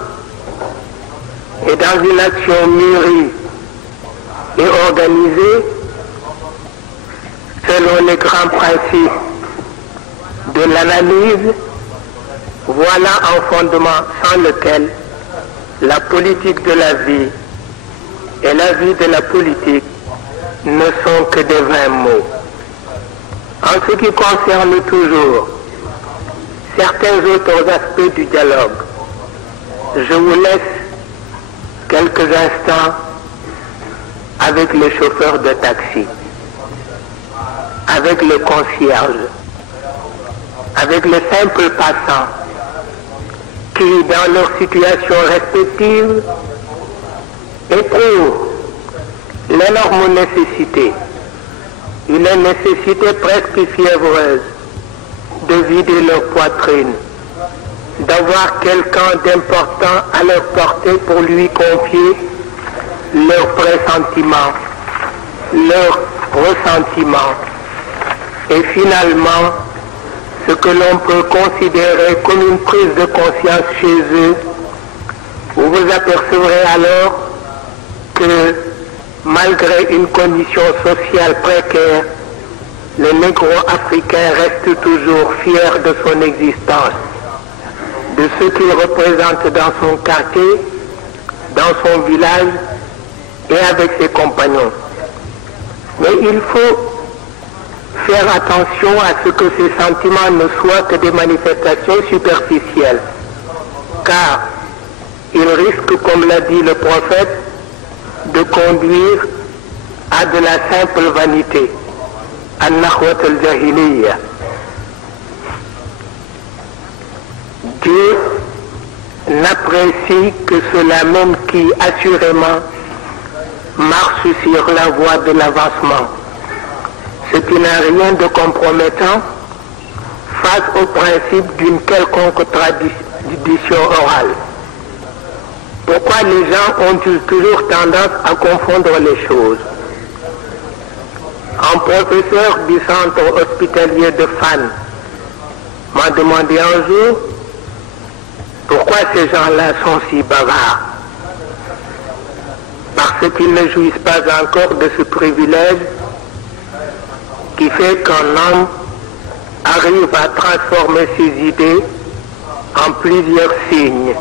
et dans une action mûrie et organisée selon les grands principes de l'analyse, voilà un fondement sans lequel la politique de la vie et la vie de la politique ne sont que des vains mots. En ce qui concerne toujours certains autres aspects du dialogue, je vous laisse quelques instants avec les chauffeurs de taxi, avec les concierges, avec les simples passants qui, dans leur situation respective, éprouvent l'énorme nécessité, une nécessité presque fiévreuse, de vider leur poitrine, d'avoir quelqu'un d'important à leur porter pour lui confier leurs pressentiments, leurs ressentiments, et finalement, ce que l'on peut considérer comme une prise de conscience chez eux, vous vous apercevrez alors que malgré une condition sociale précaire, le négro-africain reste toujours fier de son existence, de ce qu'il représente dans son quartier, dans son village et avec ses compagnons. Mais il faut faire attention à ce que ces sentiments ne soient que des manifestations superficielles, car ils risquent, comme l'a dit le prophète, de conduire à de la simple vanité, an-nakhwat al-jahiliya. Dieu n'apprécie que ceux-là même qui assurément marchent sur la voie de l'avancement, ce qui n'a rien de compromettant face au principe d'une quelconque tradition orale. Pourquoi les gens ont-ils toujours tendance à confondre les choses? Un professeur du centre hospitalier de Fann m'a demandé un jour pourquoi ces gens-là sont si bavards. Parce qu'ils ne jouissent pas encore de ce privilège qui fait qu'un homme arrive à transformer ses idées en plusieurs signes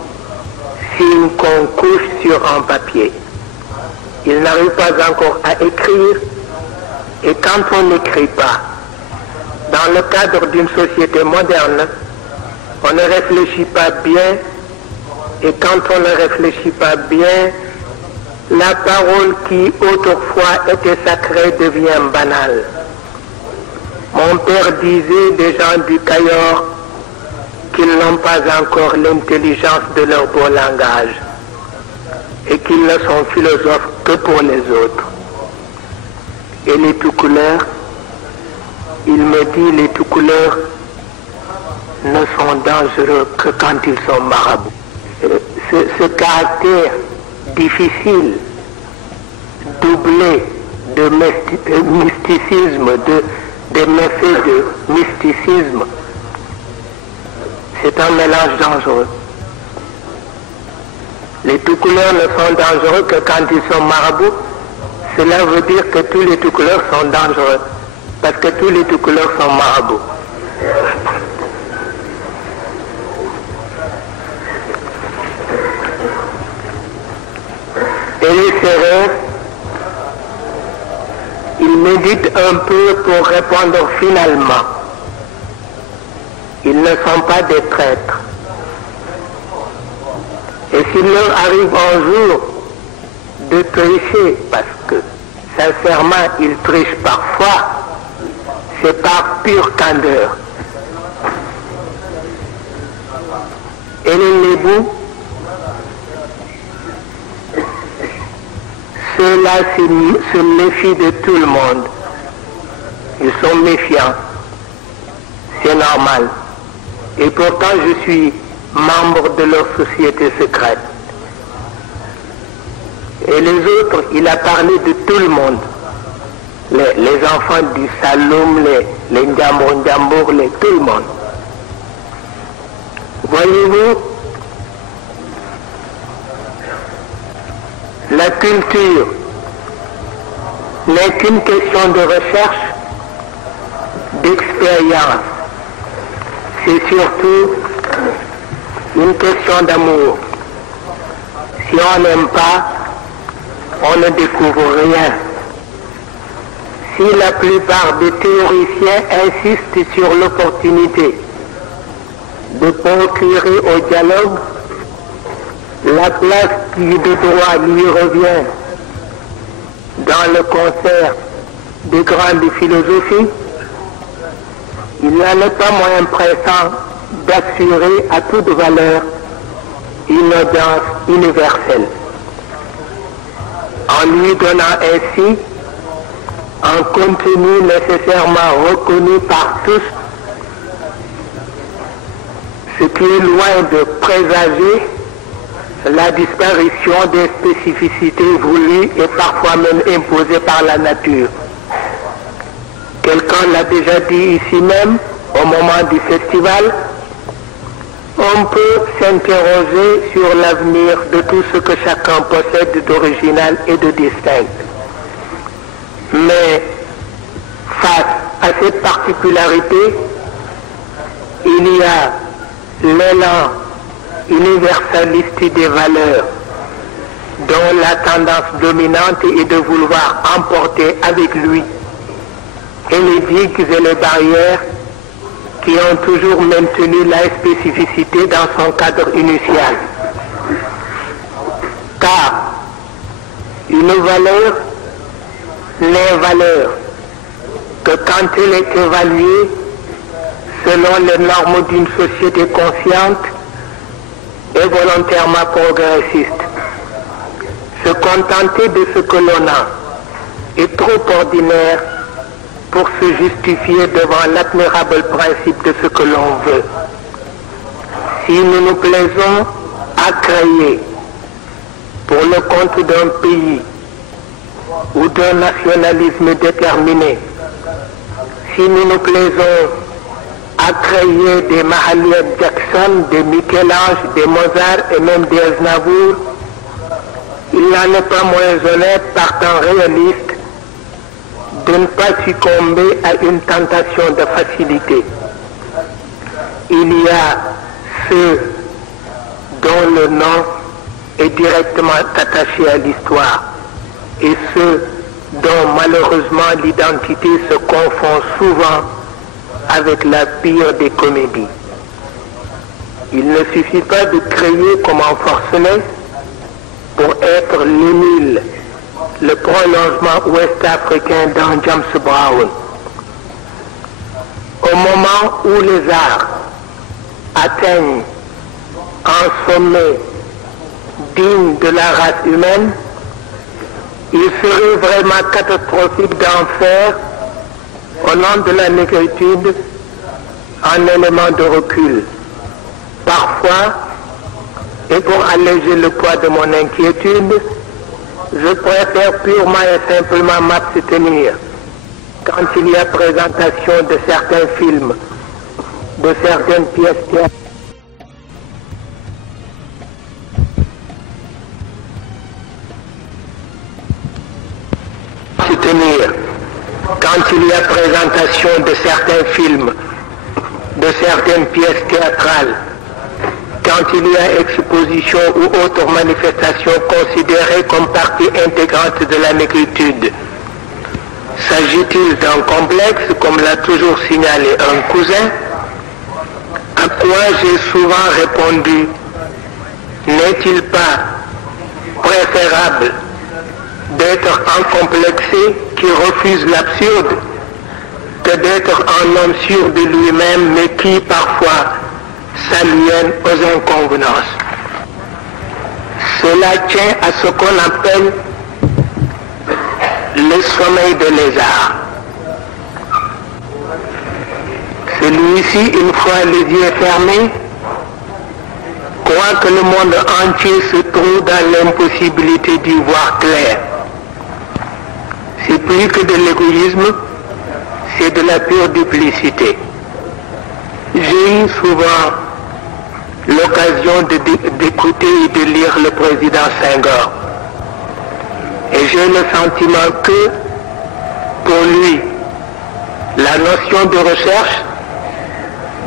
qu'on couche sur un papier. Il n'arrive pas encore à écrire, et quand on n'écrit pas, dans le cadre d'une société moderne, on ne réfléchit pas bien, et quand on ne réfléchit pas bien, la parole qui autrefois était sacrée devient banale. Mon père disait des gens du Cayor qu'ils n'ont pas encore l'intelligence de leur beau langage et qu'ils ne sont philosophes que pour les autres. Et les tout couleurs, il me dit, les tout couleurs ne sont dangereux que quand ils sont marabouts. Ce caractère difficile, doublé de mysticisme, des méfaits de mysticisme, c'est un mélange dangereux. Les tout couleurs ne sont dangereux que quand ils sont marabouts. Cela veut dire que tous les tout couleurs sont dangereux, parce que tous les tout couleurs sont marabouts. Et les sérères, ils méditent un peu pour répondre finalement. Ils ne sont pas des traîtres. Et s'il leur arrive un jour de tricher, parce que sincèrement ils trichent parfois, c'est par pure candeur. Et les Lébous, ceux-là se méfient de tout le monde. Ils sont méfiants. C'est normal. Et pourtant, je suis membre de leur société secrète. Et les autres, il a parlé de tout le monde. Les enfants du Saloum, les Ndjambour, tout le monde. Voyez-vous, la culture n'est qu'une question de recherche, d'expérience. C'est surtout une question d'amour. Si on n'aime pas, on ne découvre rien. Si la plupart des théoriciens insistent sur l'opportunité de procurer au dialogue la place qui de droit lui revient dans le concert des grandes philosophies, il n'en est pas moins pressant d'assurer à toute valeur une audience universelle, en lui donnant ainsi un contenu nécessairement reconnu par tous, ce qui est loin de présager la disparition des spécificités voulues et parfois même imposées par la nature. Quelqu'un l'a déjà dit ici même, au moment du festival, on peut s'interroger sur l'avenir de tout ce que chacun possède d'original et de distinct. Mais face à cette particularité, il y a l'élan universaliste des valeurs dont la tendance dominante est de vouloir emporter avec lui et les digues et les barrières qui ont toujours maintenu la spécificité dans son cadre initial. Car une valeur n'est valeur que quand elle est évaluée selon les normes d'une société consciente et volontairement progressiste. Se contenter de ce que l'on a est trop ordinaire pour se justifier devant l'admirable principe de ce que l'on veut. Si nous nous plaisons à créer pour le compte d'un pays ou d'un nationalisme déterminé, si nous nous plaisons à créer des Mahalia Jackson, des Michel-Ange, des Mozart et même des Aznavour, il n'en est pas moins honnête, partant réaliste, de ne pas succomber à une tentation de facilité. Il y a ceux dont le nom est directement attaché à l'histoire et ceux dont malheureusement l'identité se confond souvent avec la pire des comédies. Il ne suffit pas de créer comme un forcené pour être l'émile, le prolongement ouest-africain dans James Brown. Au moment où les arts atteignent un sommet digne de la race humaine, il serait vraiment catastrophique d'en faire, au nom de la négritude, un élément de recul. Parfois, et pour alléger le poids de mon inquiétude, je préfère purement et simplement m'abstenir quand il y a présentation de certains films, de certaines pièces théâtrales. Quand il y a présentation de certains films, de certaines pièces théâtrales, quand il y a exposition ou autre manifestation considérée comme partie intégrante de la négritude. S'agit-il d'un complexe, comme l'a toujours signalé un cousin, à quoi j'ai souvent répondu, n'est-il pas préférable d'être un complexé qui refuse l'absurde que d'être un homme sûr de lui-même mais qui parfois s'aliène aux inconvenances. Cela tient à ce qu'on appelle le sommeil de lézard. Celui-ci, une fois les yeux fermés, croit que le monde entier se trouve dans l'impossibilité d'y voir clair. C'est plus que de l'égoïsme, c'est de la pure duplicité. J'ai eu souvent l'occasion d'écouter et de lire le président Senghor. Et j'ai le sentiment que, pour lui, la notion de recherche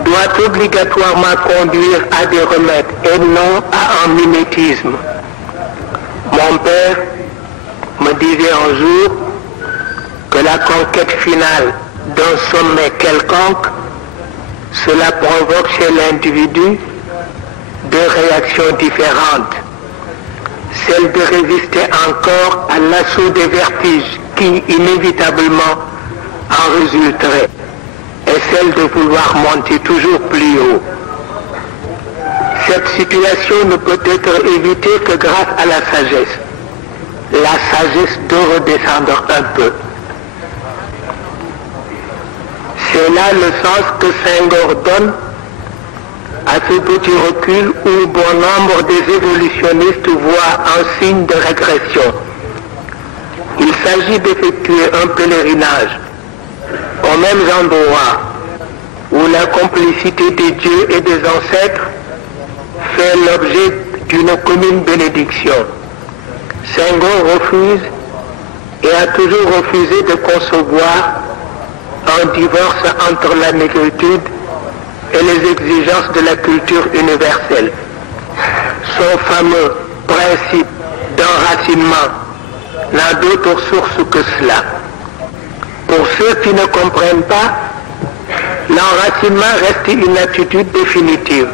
doit obligatoirement conduire à des remèdes et non à un mimétisme. Mon père me disait un jour que la conquête finale d'un sommet quelconque, cela provoque chez l'individu deux réactions différentes. Celle de résister encore à l'assaut des vertiges qui inévitablement en résulterait, et celle de vouloir monter toujours plus haut. Cette situation ne peut être évitée que grâce à la sagesse. La sagesse de redescendre un peu. C'est là le sens que Senghor donne à ce petit recul où bon nombre des évolutionnistes voient un signe de régression. Il s'agit d'effectuer un pèlerinage aux mêmes endroits où la complicité des dieux et des ancêtres fait l'objet d'une commune bénédiction. Senghor refuse et a toujours refusé de concevoir un divorce entre la négritude et les exigences de la culture universelle. Son fameux principe d'enracinement n'a d'autre source que cela. Pour ceux qui ne comprennent pas, l'enracinement reste une attitude définitive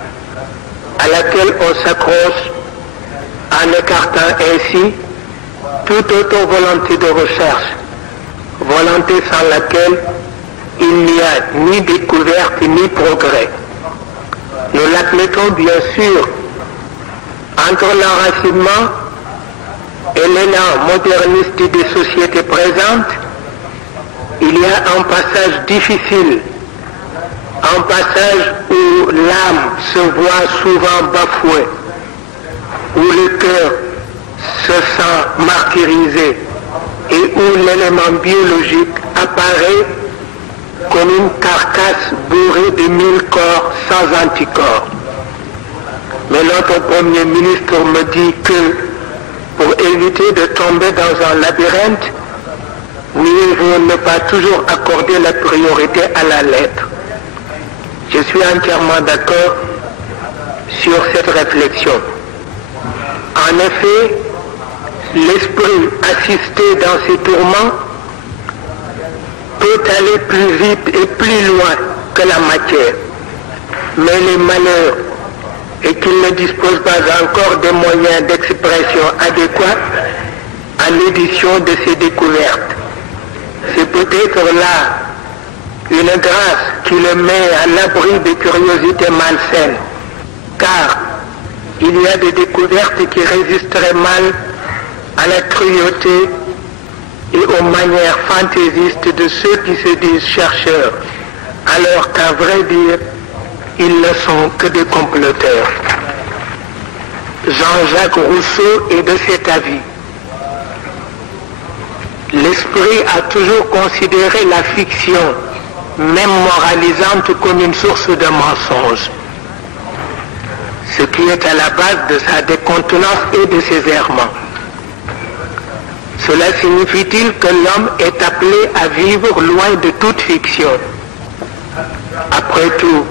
à laquelle on s'accroche en écartant ainsi toute autre volonté de recherche, volonté sans laquelle il n'y a ni découverte ni progrès. Nous l'admettons bien sûr. Entre l'enracinement et l'élan moderniste des sociétés présentes, il y a un passage difficile, un passage où l'âme se voit souvent bafouée, où le cœur se sent martyrisé et où l'élément biologique apparaît comme une carcasse bourrée de 1000 corps sans anticorps. Mais notre Premier ministre me dit que pour éviter de tomber dans un labyrinthe, mieux vaut ne pas toujours accorder la priorité à la lettre. Je suis entièrement d'accord sur cette réflexion. En effet, l'esprit assisté dans ces tourments peut aller plus vite et plus loin que la matière. Mais les malheurs et qu'il ne dispose pas encore des moyens d'expression adéquats à l'édition de ces découvertes. C'est peut-être là une grâce qui le met à l'abri de curiosités malsaines, car il y a des découvertes qui résisteraient mal à la cruauté et aux manières fantaisistes de ceux qui se disent chercheurs, alors qu'à vrai dire, ils ne sont que des comploteurs. Jean-Jacques Rousseau est de cet avis. L'esprit a toujours considéré la fiction, même moralisante, comme une source de mensonges, ce qui est à la base de sa décontenance et de ses errements. Cela signifie-t-il que l'homme est appelé à vivre loin de toute fiction? Après tout,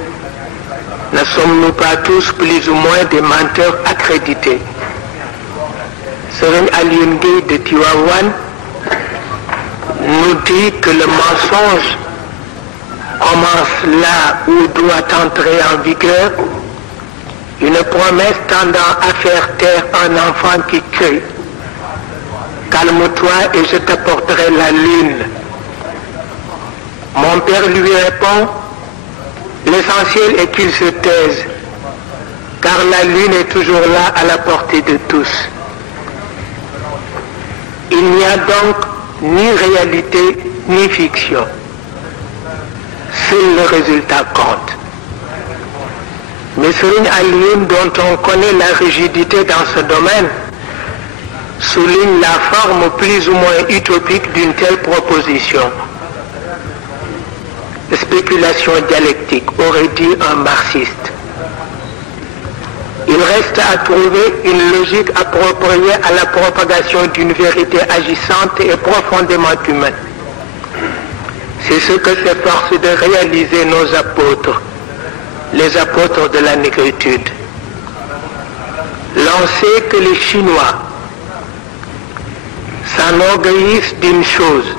ne sommes-nous pas tous plus ou moins des menteurs accrédités? Serigne Alioune Gueye de Tivaouane nous dit que le mensonge commence là où doit entrer en vigueur une promesse tendant à faire taire un enfant qui crie. Calme-toi et je t'apporterai la lune. Mon père lui répond, l'essentiel est qu'il se taise, car la lune est toujours là à la portée de tous. Il n'y a donc ni réalité ni fiction. Seul le résultat compte. Mais Serigne Alioune, dont on connaît la rigidité dans ce domaine, souligne la forme plus ou moins utopique d'une telle proposition. Spéculation dialectique, aurait dit un marxiste. Il reste à trouver une logique appropriée à la propagation d'une vérité agissante et profondément humaine. C'est ce que s'efforcent de réaliser nos apôtres, les apôtres de la négritude. L'on sait que les Chinois s'enorgueillissent d'une chose,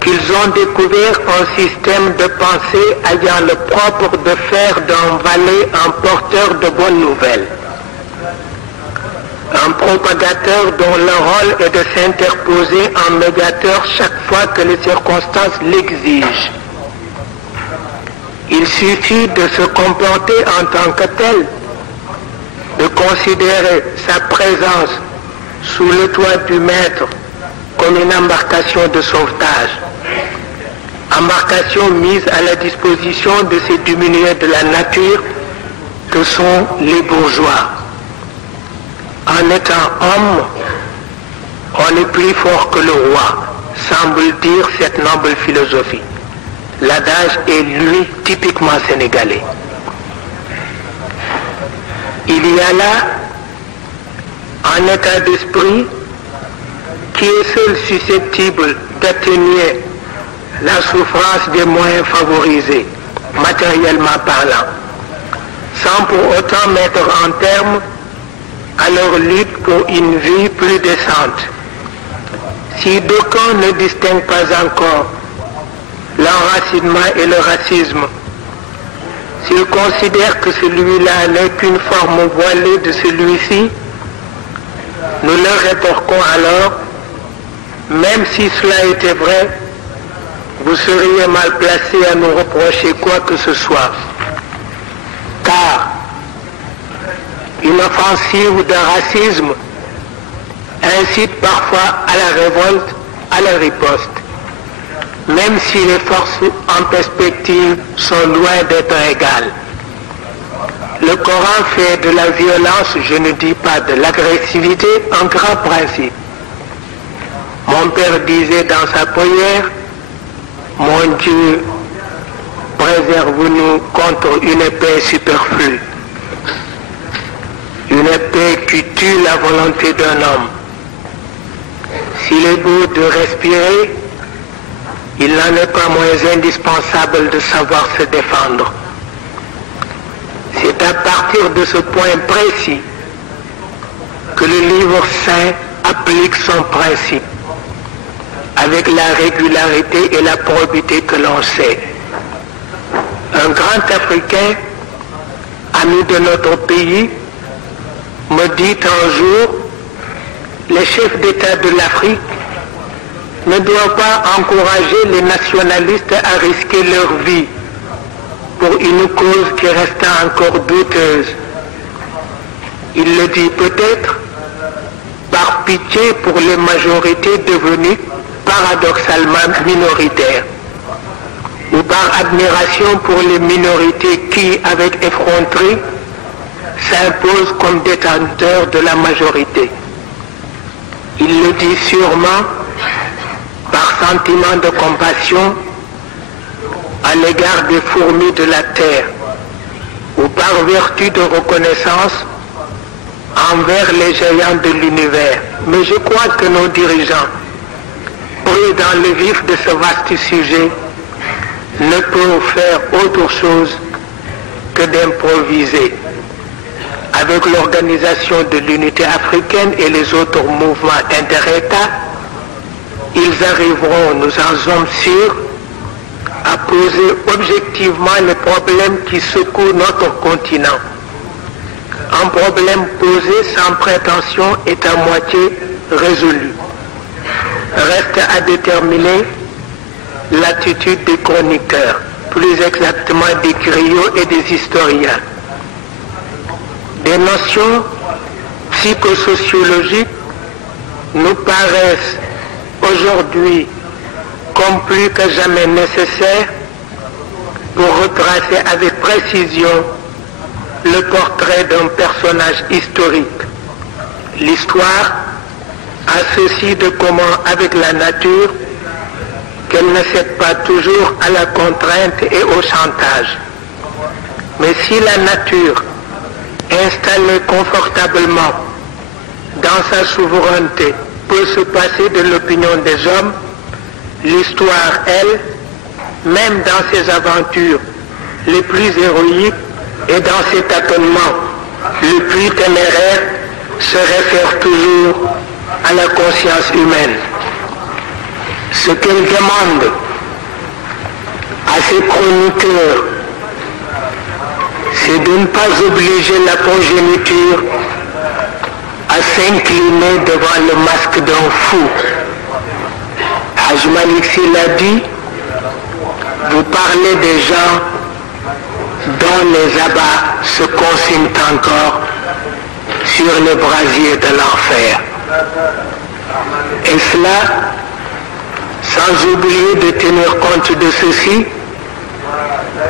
qu'ils ont découvert un système de pensée ayant le propre de faire d'un valet un porteur de bonnes nouvelles, un propagateur dont le rôle est de s'interposer en médiateur chaque fois que les circonstances l'exigent. Il suffit de se comporter en tant que tel de considérer sa présence sous le toit du maître comme une embarcation de sauvetage, embarcation mise à la disposition de ces diminués de la nature que sont les bourgeois. En étant homme, on est plus fort que le roi, semble dire cette noble philosophie. L'adage est, lui, typiquement sénégalais. Il y a là un état d'esprit qui est seul susceptible d'atténuer la souffrance des moins favorisés, matériellement parlant, sans pour autant mettre en terme à leur lutte pour une vie plus décente. Si d'aucuns ne distinguent pas encore l'enracinement et le racisme, s'ils considèrent que celui-là n'est qu'une forme voilée de celui-ci, nous leur rétorquons alors, même si cela était vrai, vous seriez mal placé à nous reprocher quoi que ce soit. Car une offensive de racisme incite parfois à la révolte, à la riposte, même si les forces en perspective sont loin d'être égales. Le Coran fait de la violence, je ne dis pas de l'agressivité, un grand principe. Mon père disait dans sa prière, mon Dieu, préserve-nous contre une épée superflue, une épée qui tue la volonté d'un homme. S'il est beau de respirer, il n'en est pas moins indispensable de savoir se défendre. C'est à partir de ce point précis que le livre saint applique son principe, avec la régularité et la probité que l'on sait. Un grand Africain, ami de notre pays, me dit un jour, les chefs d'État de l'Afrique ne doivent pas encourager les nationalistes à risquer leur vie pour une cause qui reste encore douteuse. Il le dit peut-être par pitié pour les majorités devenues paradoxalement minoritaires, ou par admiration pour les minorités qui, avec effronterie, s'imposent comme détenteurs de la majorité. Il le dit sûrement par sentiment de compassion à l'égard des fourmis de la terre, ou par vertu de reconnaissance envers les géants de l'univers. Mais je crois que nos dirigeants, pris dans le vif de ce vaste sujet, ne peuvent faire autre chose que d'improviser. Avec l'Organisation de l'Unité africaine et les autres mouvements inter-États, ils arriveront, nous en sommes sûrs, à poser objectivement les problèmes qui secouent notre continent. Un problème posé sans prétention est à moitié résolu. Reste à déterminer l'attitude des chroniqueurs, plus exactement des griots et des historiens. Des notions psychosociologiques nous paraissent aujourd'hui comme plus que jamais nécessaires pour retracer avec précision le portrait d'un personnage historique. L'histoire a ceci de commun avec la nature qu'elle ne cède pas toujours à la contrainte et au chantage. Mais si la nature, installée confortablement dans sa souveraineté, peut se passer de l'opinion des hommes, l'histoire, elle, même dans ses aventures les plus héroïques et dans ses tâtonnements les plus téméraires, se réfère toujours à la conscience humaine. Ce qu'elle demande à ses chroniqueurs, c'est de ne pas obliger la progéniture à s'incliner devant le masque d'un fou. Haj Malik Sy l'a dit, vous parlez des gens dont les abats se consument encore sur le brasier de l'enfer. Et cela, sans oublier de tenir compte de ceci,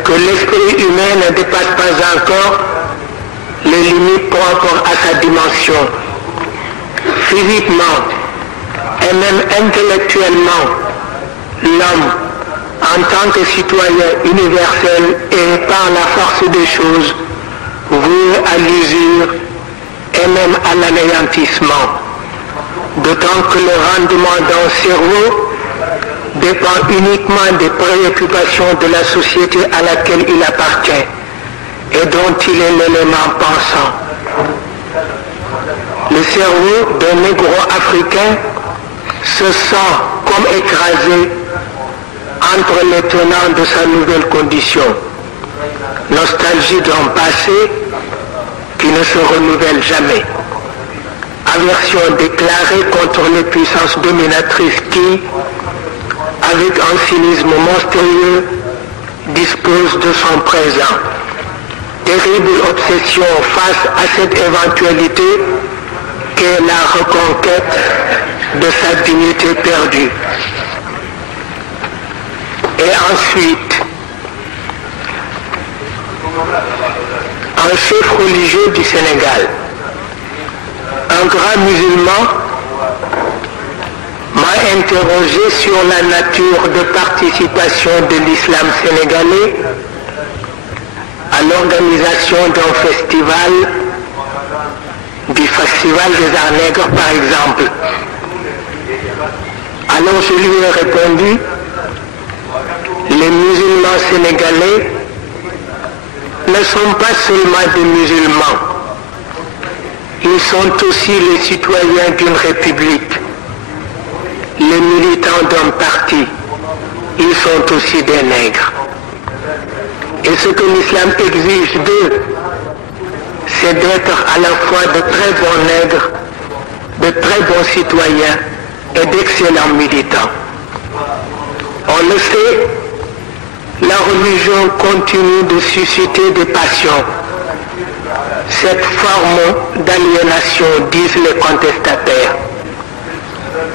que l'esprit humain ne dépasse pas encore les limites par rapport à sa dimension. Physiquement et même intellectuellement, l'homme, en tant que citoyen universel et par la force des choses, voué à l'usure et même à l'anéantissement. D'autant que le rendement d'un cerveau dépend uniquement des préoccupations de la société à laquelle il appartient et dont il est l'élément pensant. Le cerveau d'un négro africain se sent comme écrasé entre les tenants de sa nouvelle condition. Nostalgie d'un passé qui ne se renouvelle jamais. Aversion déclarée contre les puissances dominatrices qui, avec un cynisme monstrueux, disposent de son présent. Terrible obsession face à cette éventualité qu'est la reconquête de sa dignité perdue. Et ensuite, un chef religieux du Sénégal, un grand musulman, m'a interrogé sur la nature de participation de l'islam sénégalais à l'organisation d'un festival, du Festival des Arts Nègres par exemple. Alors je lui ai répondu, les musulmans sénégalais ne sont pas seulement des musulmans, ils sont aussi les citoyens d'une république, les militants d'un parti, ils sont aussi des nègres. Et ce que l'islam exige d'eux, c'est d'être à la fois de très bons nègres, de très bons citoyens et d'excellents militants. On le sait, la religion continue de susciter des passions. Cette forme d'aliénation, disent les contestataires,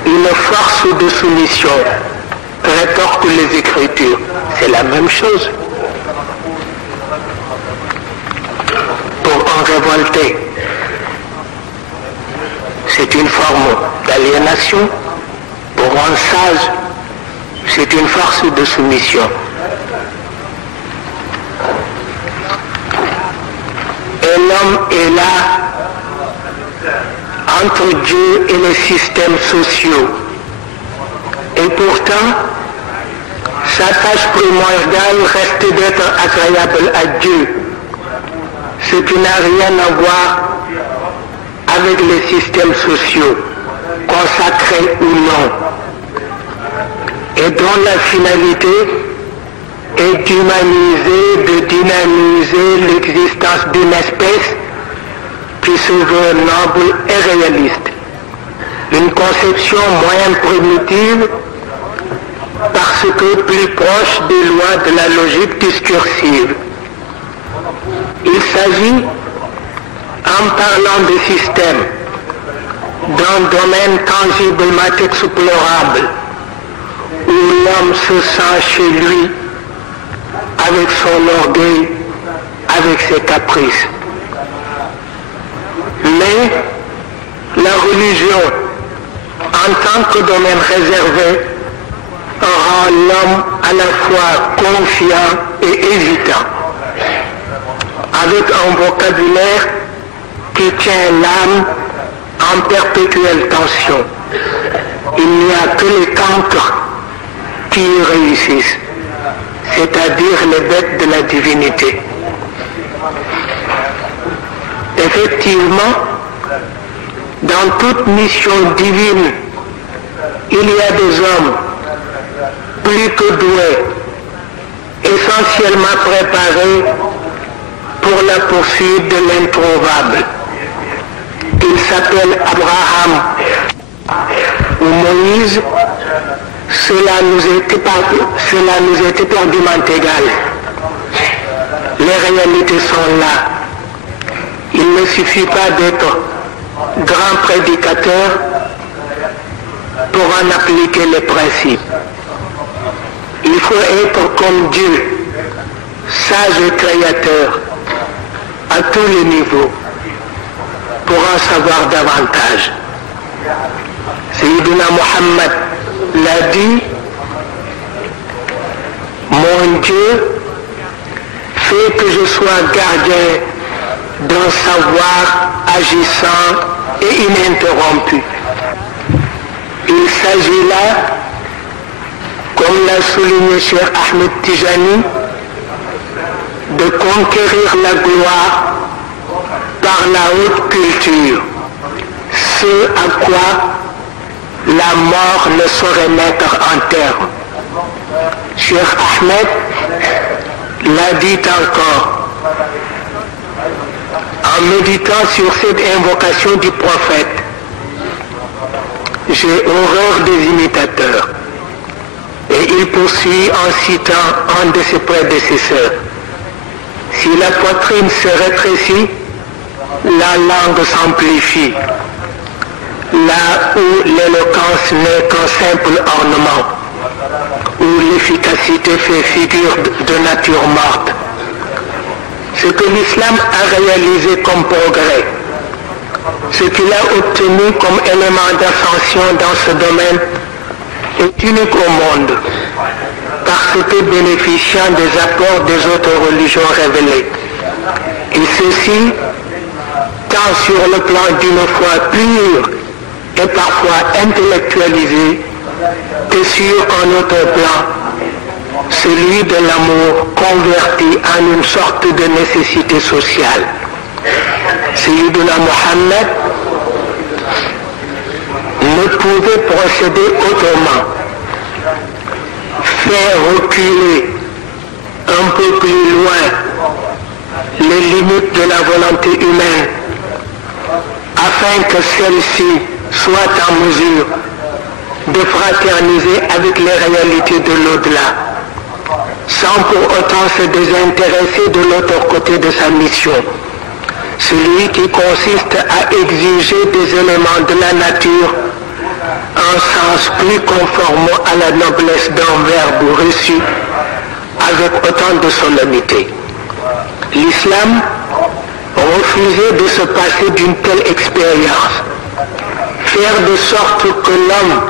une force de soumission, rétorquent les Écritures. C'est la même chose. Pour en révolter, c'est une forme d'aliénation. Pour un sage, c'est une force de soumission. Et l'homme est là entre Dieu et les systèmes sociaux. Et pourtant, sa tâche primordiale reste d'être agréable à Dieu, ce qui n'a rien à voir avec les systèmes sociaux, consacrés ou non, et dont la finalité est d'humaniser, de dynamiser l'existence d'une espèce qui se veut noble et réaliste. Une conception moyenne primitive parce que plus proche des lois de la logique discursive. Il s'agit, en parlant de système, d'un domaine tangiblement explorable où l'homme se sent chez lui avec son orgueil, avec ses caprices. Mais la religion, en tant que domaine réservé, rend l'homme à la fois confiant et hésitant, avec un vocabulaire qui tient l'âme en perpétuelle tension. Il n'y a que les cancres qui y réussissent, c'est-à-dire les bêtes de la divinité. Effectivement, dans toute mission divine, il y a des hommes plus que doués, essentiellement préparés pour la poursuite de l'introuvable. Il s'appelle Abraham ou Moïse, cela nous est éperdument égal. Les réalités sont là. Il ne suffit pas d'être grand prédicateur pour en appliquer les principes. Il faut être comme Dieu, sage et créateur, à tous les niveaux, pour en savoir davantage. Sayyidina Muhammad l'a dit, mon Dieu fait que je sois gardien d'un savoir agissant et ininterrompu. Il s'agit là, comme l'a souligné Cheikh Ahmed Tijani, de conquérir la gloire par la haute culture, ce à quoi la mort ne saurait mettre en terme. Cheikh Ahmed l'a dit encore, en méditant sur cette invocation du prophète, j'ai horreur des imitateurs. Et il poursuit en citant un de ses prédécesseurs. Si la poitrine se rétrécit, la langue s'amplifie. Là où l'éloquence n'est qu'un simple ornement, où l'efficacité fait figure de nature morte. Ce que l'islam a réalisé comme progrès, ce qu'il a obtenu comme élément d'ascension dans ce domaine est unique au monde, parce que bénéficiant des apports des autres religions révélées. Et ceci, tant sur le plan d'une foi pure et parfois intellectualisée, que sur un autre plan, celui de l'amour converti en une sorte de nécessité sociale. Sayyidina Muhammad ne pouvait procéder autrement. Faire reculer un peu plus loin les limites de la volonté humaine afin que celle-ci soit en mesure de fraterniser avec les réalités de l'au-delà, sans pour autant se désintéresser de l'autre côté de sa mission, celui qui consiste à exiger des éléments de la nature un sens plus conforme à la noblesse d'un verbe reçu avec autant de solennité. L'islam refusait de se passer d'une telle expérience, faire de sorte que l'homme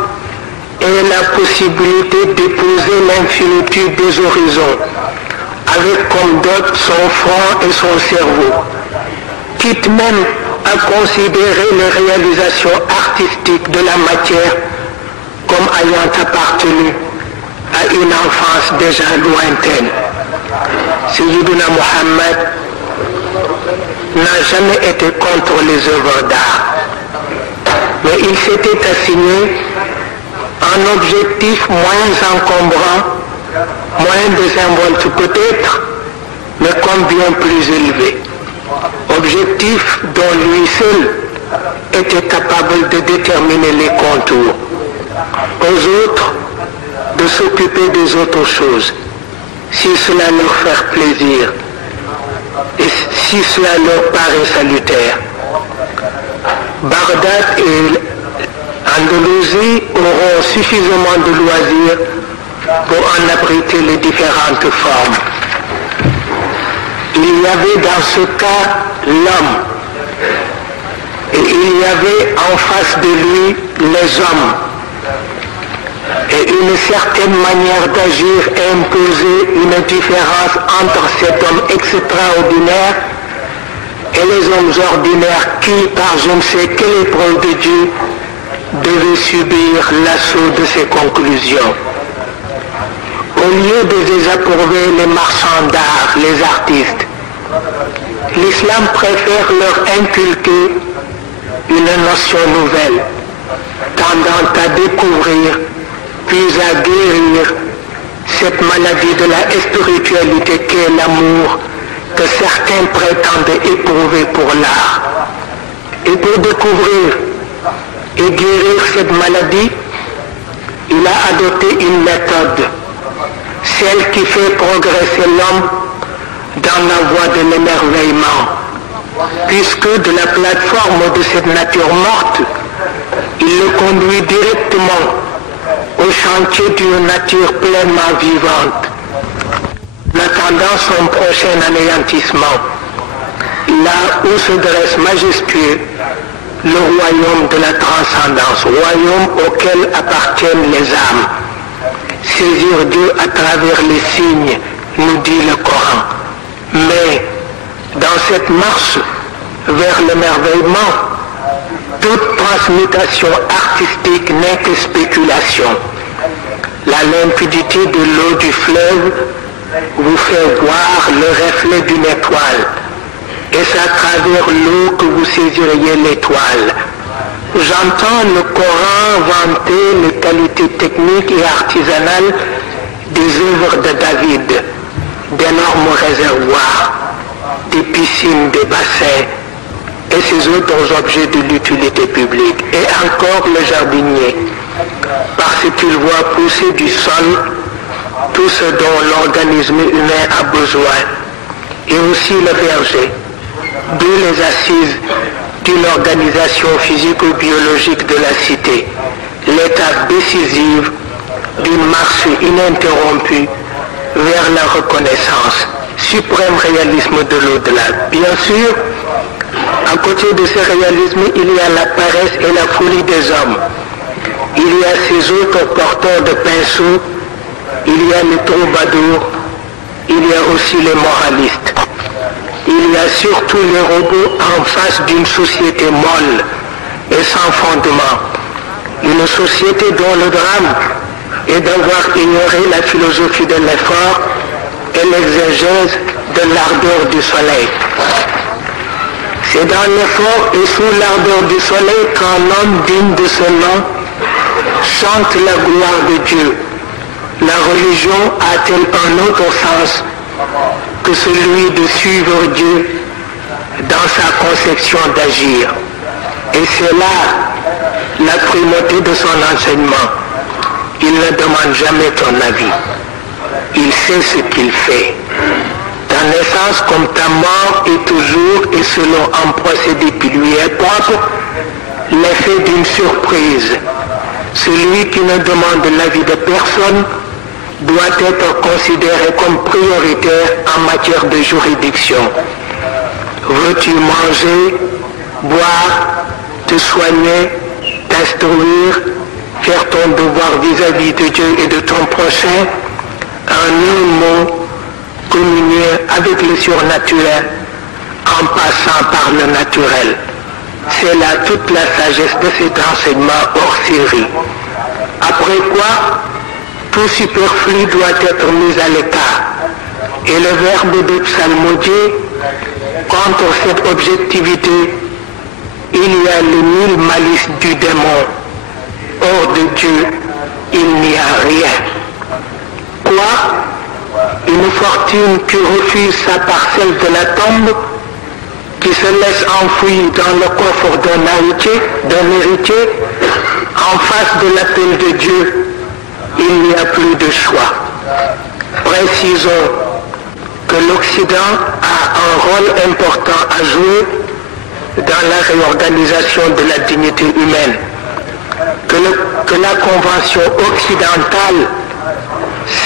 ait la possibilité d'épouser l'infinitude des horizons, avec comme dot son front et son cerveau, quitte même à considérer les réalisations artistiques de la matière comme ayant appartenu à une enfance déjà lointaine. Sayyidina Muhammad n'a jamais été contre les œuvres d'art, mais il s'était assigné un objectif moins encombrant, moins désinvolte peut-être, mais combien plus élevé. Objectif dont lui seul était capable de déterminer les contours. Aux autres de s'occuper des autres choses, si cela leur fait plaisir et si cela leur paraît salutaire. Bagdad et Andalousie auront suffisamment de loisirs pour en abriter les différentes formes. Il y avait dans ce cas l'homme, et il y avait en face de lui les hommes, et une certaine manière d'agir imposait une différence entre cet homme extraordinaire et les hommes ordinaires qui, par je ne sais quelle épreuve de Dieu, devaient subir l'assaut de ses conclusions. Au lieu de désapprouver les marchands d'art, les artistes, l'islam préfère leur inculquer une notion nouvelle, tendant à découvrir, puis à guérir cette maladie de la spiritualité qu'est l'amour que certains prétendent éprouver pour l'art. Et pour découvrir et guérir cette maladie, il a adopté une méthode, celle qui fait progresser l'homme dans la voie de l'émerveillement, puisque de la plateforme de cette nature morte, il le conduit directement au chantier d'une nature pleinement vivante, en attendant son prochain anéantissement, là où se dresse majestueux le royaume de la transcendance, royaume auquel appartiennent les âmes. Saisir Dieu à travers les signes, nous dit le Coran. Mais dans cette marche vers l'émerveillement, toute transmutation artistique n'est que spéculation. La limpidité de l'eau du fleuve vous fait voir le reflet d'une étoile. Et c'est à travers l'eau que vous saisiriez l'étoile. J'entends le Coran vanter les qualités techniques et artisanales des œuvres de David, d'énormes réservoirs, des piscines, des bassins et ces autres objets de l'utilité publique. Et encore le jardinier, parce qu'il voit pousser du sol tout ce dont l'organisme humain a besoin, et aussi le berger, d'où les assises d'une organisation physico-biologique de la cité, l'étape décisive d'une marche ininterrompue vers la reconnaissance, suprême réalisme de l'au-delà. Bien sûr, à côté de ce réalisme, il y a la paresse et la folie des hommes. Il y a ces autres porteurs de pinceaux, il y a les troubadours, il y a aussi les moralistes. Il y a surtout les robots en face d'une société molle et sans fondement. Une société dont le drame est d'avoir ignoré la philosophie de l'effort et l'exégèse de l'ardeur du soleil. C'est dans l'effort et sous l'ardeur du soleil qu'un homme digne de ce nom chante la gloire de Dieu. La religion a-t-elle un autre sens que celui de suivre Dieu dans sa conception d'agir? Et c'est là la primauté de son enseignement. Il ne demande jamais ton avis. Il sait ce qu'il fait. Ta naissance comme ta mort est toujours et selon un procédé qui lui est propre, l'effet d'une surprise. Celui qui ne demande l'avis de personne doit être considéré comme prioritaire en matière de juridiction. Veux-tu manger, boire, te soigner, t'instruire, faire ton devoir vis-à-vis de Dieu et de ton prochain, en un mot, communier avec le surnaturel en passant par le naturel. C'est là toute la sagesse de cet enseignement hors série. Après quoi, tout superflu doit être mis à l'écart. Et le verbe de psalmodier, contre cette objectivité, il y a le mille malices du démon. Hors de Dieu, il n'y a rien. Quoi? Une fortune qui refuse sa parcelle de la tombe, qui se laisse enfouir dans le coffre d'un héritier, en face de l'appel de Dieu, il n'y a plus de choix. Précisons que l'Occident a un rôle important à jouer dans la réorganisation de la dignité humaine. Que la Convention occidentale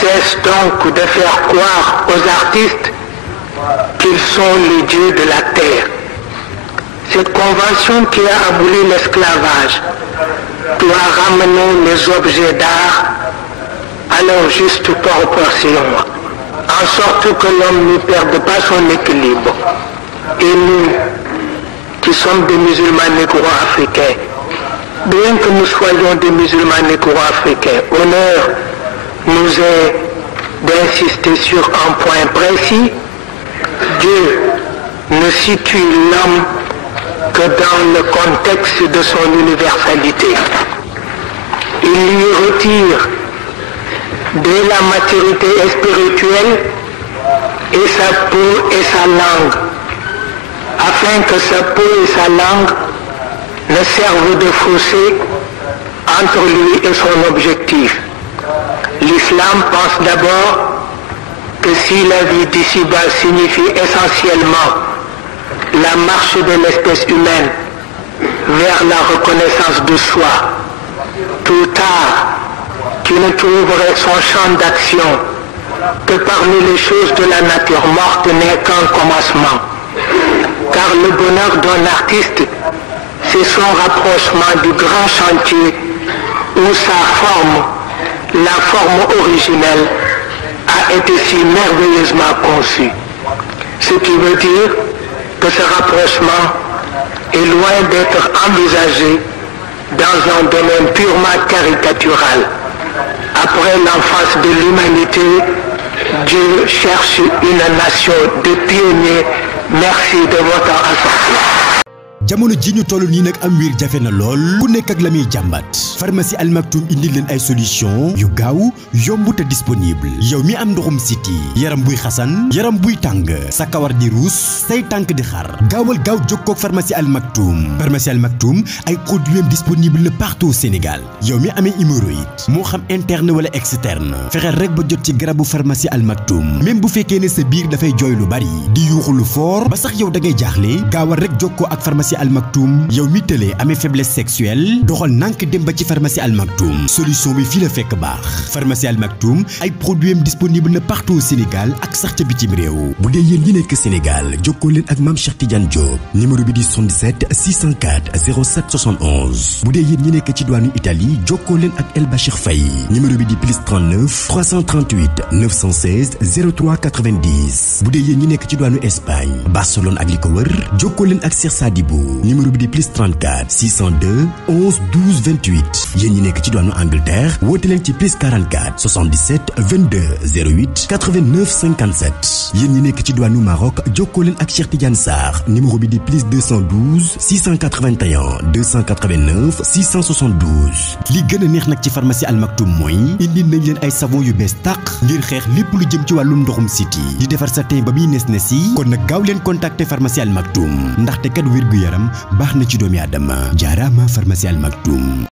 cesse donc de faire croire aux artistes qu'ils sont les dieux de la terre. Cette convention qui a aboli l'esclavage doit ramener les objets d'art à leur juste proportion, en sorte que l'homme ne perde pas son équilibre. Et nous, qui sommes des musulmans négro-africains, bien que nous soyons des musulmans négro-africains, honneur nous est d'insister sur un point précis. Dieu ne situe l'homme que dans le contexte de son universalité. Il lui retire dès la maturité spirituelle et sa peau et sa langue, afin que sa peau et sa langue ne servent de fossé entre lui et son objectif. L'islam pense d'abord que si la vie d'ici-bas signifie essentiellement la marche de l'espèce humaine vers la reconnaissance de soi, tout tard, qui ne trouverait son champ d'action que parmi les choses de la nature morte n'est qu'un commencement. Car le bonheur d'un artiste, c'est son rapprochement du grand chantier où sa forme, la forme originelle, a été si merveilleusement conçue. Ce qui veut dire que ce rapprochement est loin d'être envisagé dans un domaine purement caricatural. Après l'enfance de l'humanité, Dieu cherche une nation de pionniers. Merci de votre attention. jamono ji ñu tollu nii nag am wiir jafe na lool ku nekk ak la muy jàmbat pharmacie Al Maktoum indi leen ay solution yu gaaw yomb te disponible yow mi am ndoxum siti yaram buy xasan yaram buy tàng sa kawar di ruus say tànk di xar gaawal gaaw jokkoo ak pharmacie Al Maktoum ay produits disponible partout au Sénégal yow mi amee hémorroïde moo xam interne wala externe fexeel rek ba jot ci garabu pharmacie Al Maktoum même bu fekkee ne sa biir dafay jooy lu bari di yuuxu lu fort ba sax yow da ngay jaaxle gaawal rek jokkoo ak pharmacie Al Maktoum yow mi tëlee amee faiblesse sexuelle doxal nank dem ba ci pharmacie Al Maktoum solution bi fii la fekk baax pharmacie Al Maktoum ay produits disponible na partout au Sénégal ak sax ca bitim réew bu dee yéen ñi nekk Sénégal jokkoo leen ak Mame Cheikh Tidiane Diop numéro bi di 77 604 07 71 bu dee yéen ñi nekk ci douane Italie jokkoo leen ak El Bachir Faye numéro bi di +39 338 916 03 90 bu dee yéen ñi nekk ci douane Espagne Barcelone ak li ko wër jokkoo leen ak Cheikh Sadibou numéro bi di +34 602 11 12 28 yéen ñi nekk ci douane Angleterre woote leen ci +44 77 22 08 89 57 yéen ñi nekk ci douane Maroc jokkoo leen ak Cheikh Tidiane Sarr numéro bi di +212 681 289 672 li gën a neex nag ci pharmacie Al Maktoum mooy indi nañ leen ay savon yu bees tàq ngir xeex lépp lu jëm ci wàllum ndoxum siti di defar sa teen ba muy nes yi kon nag gaaw leen contacter pharmacie Al Maktoum ndaxte kat wér gu yaram baax na ci doomi aadama jaaraama pharmacie Al Maktoum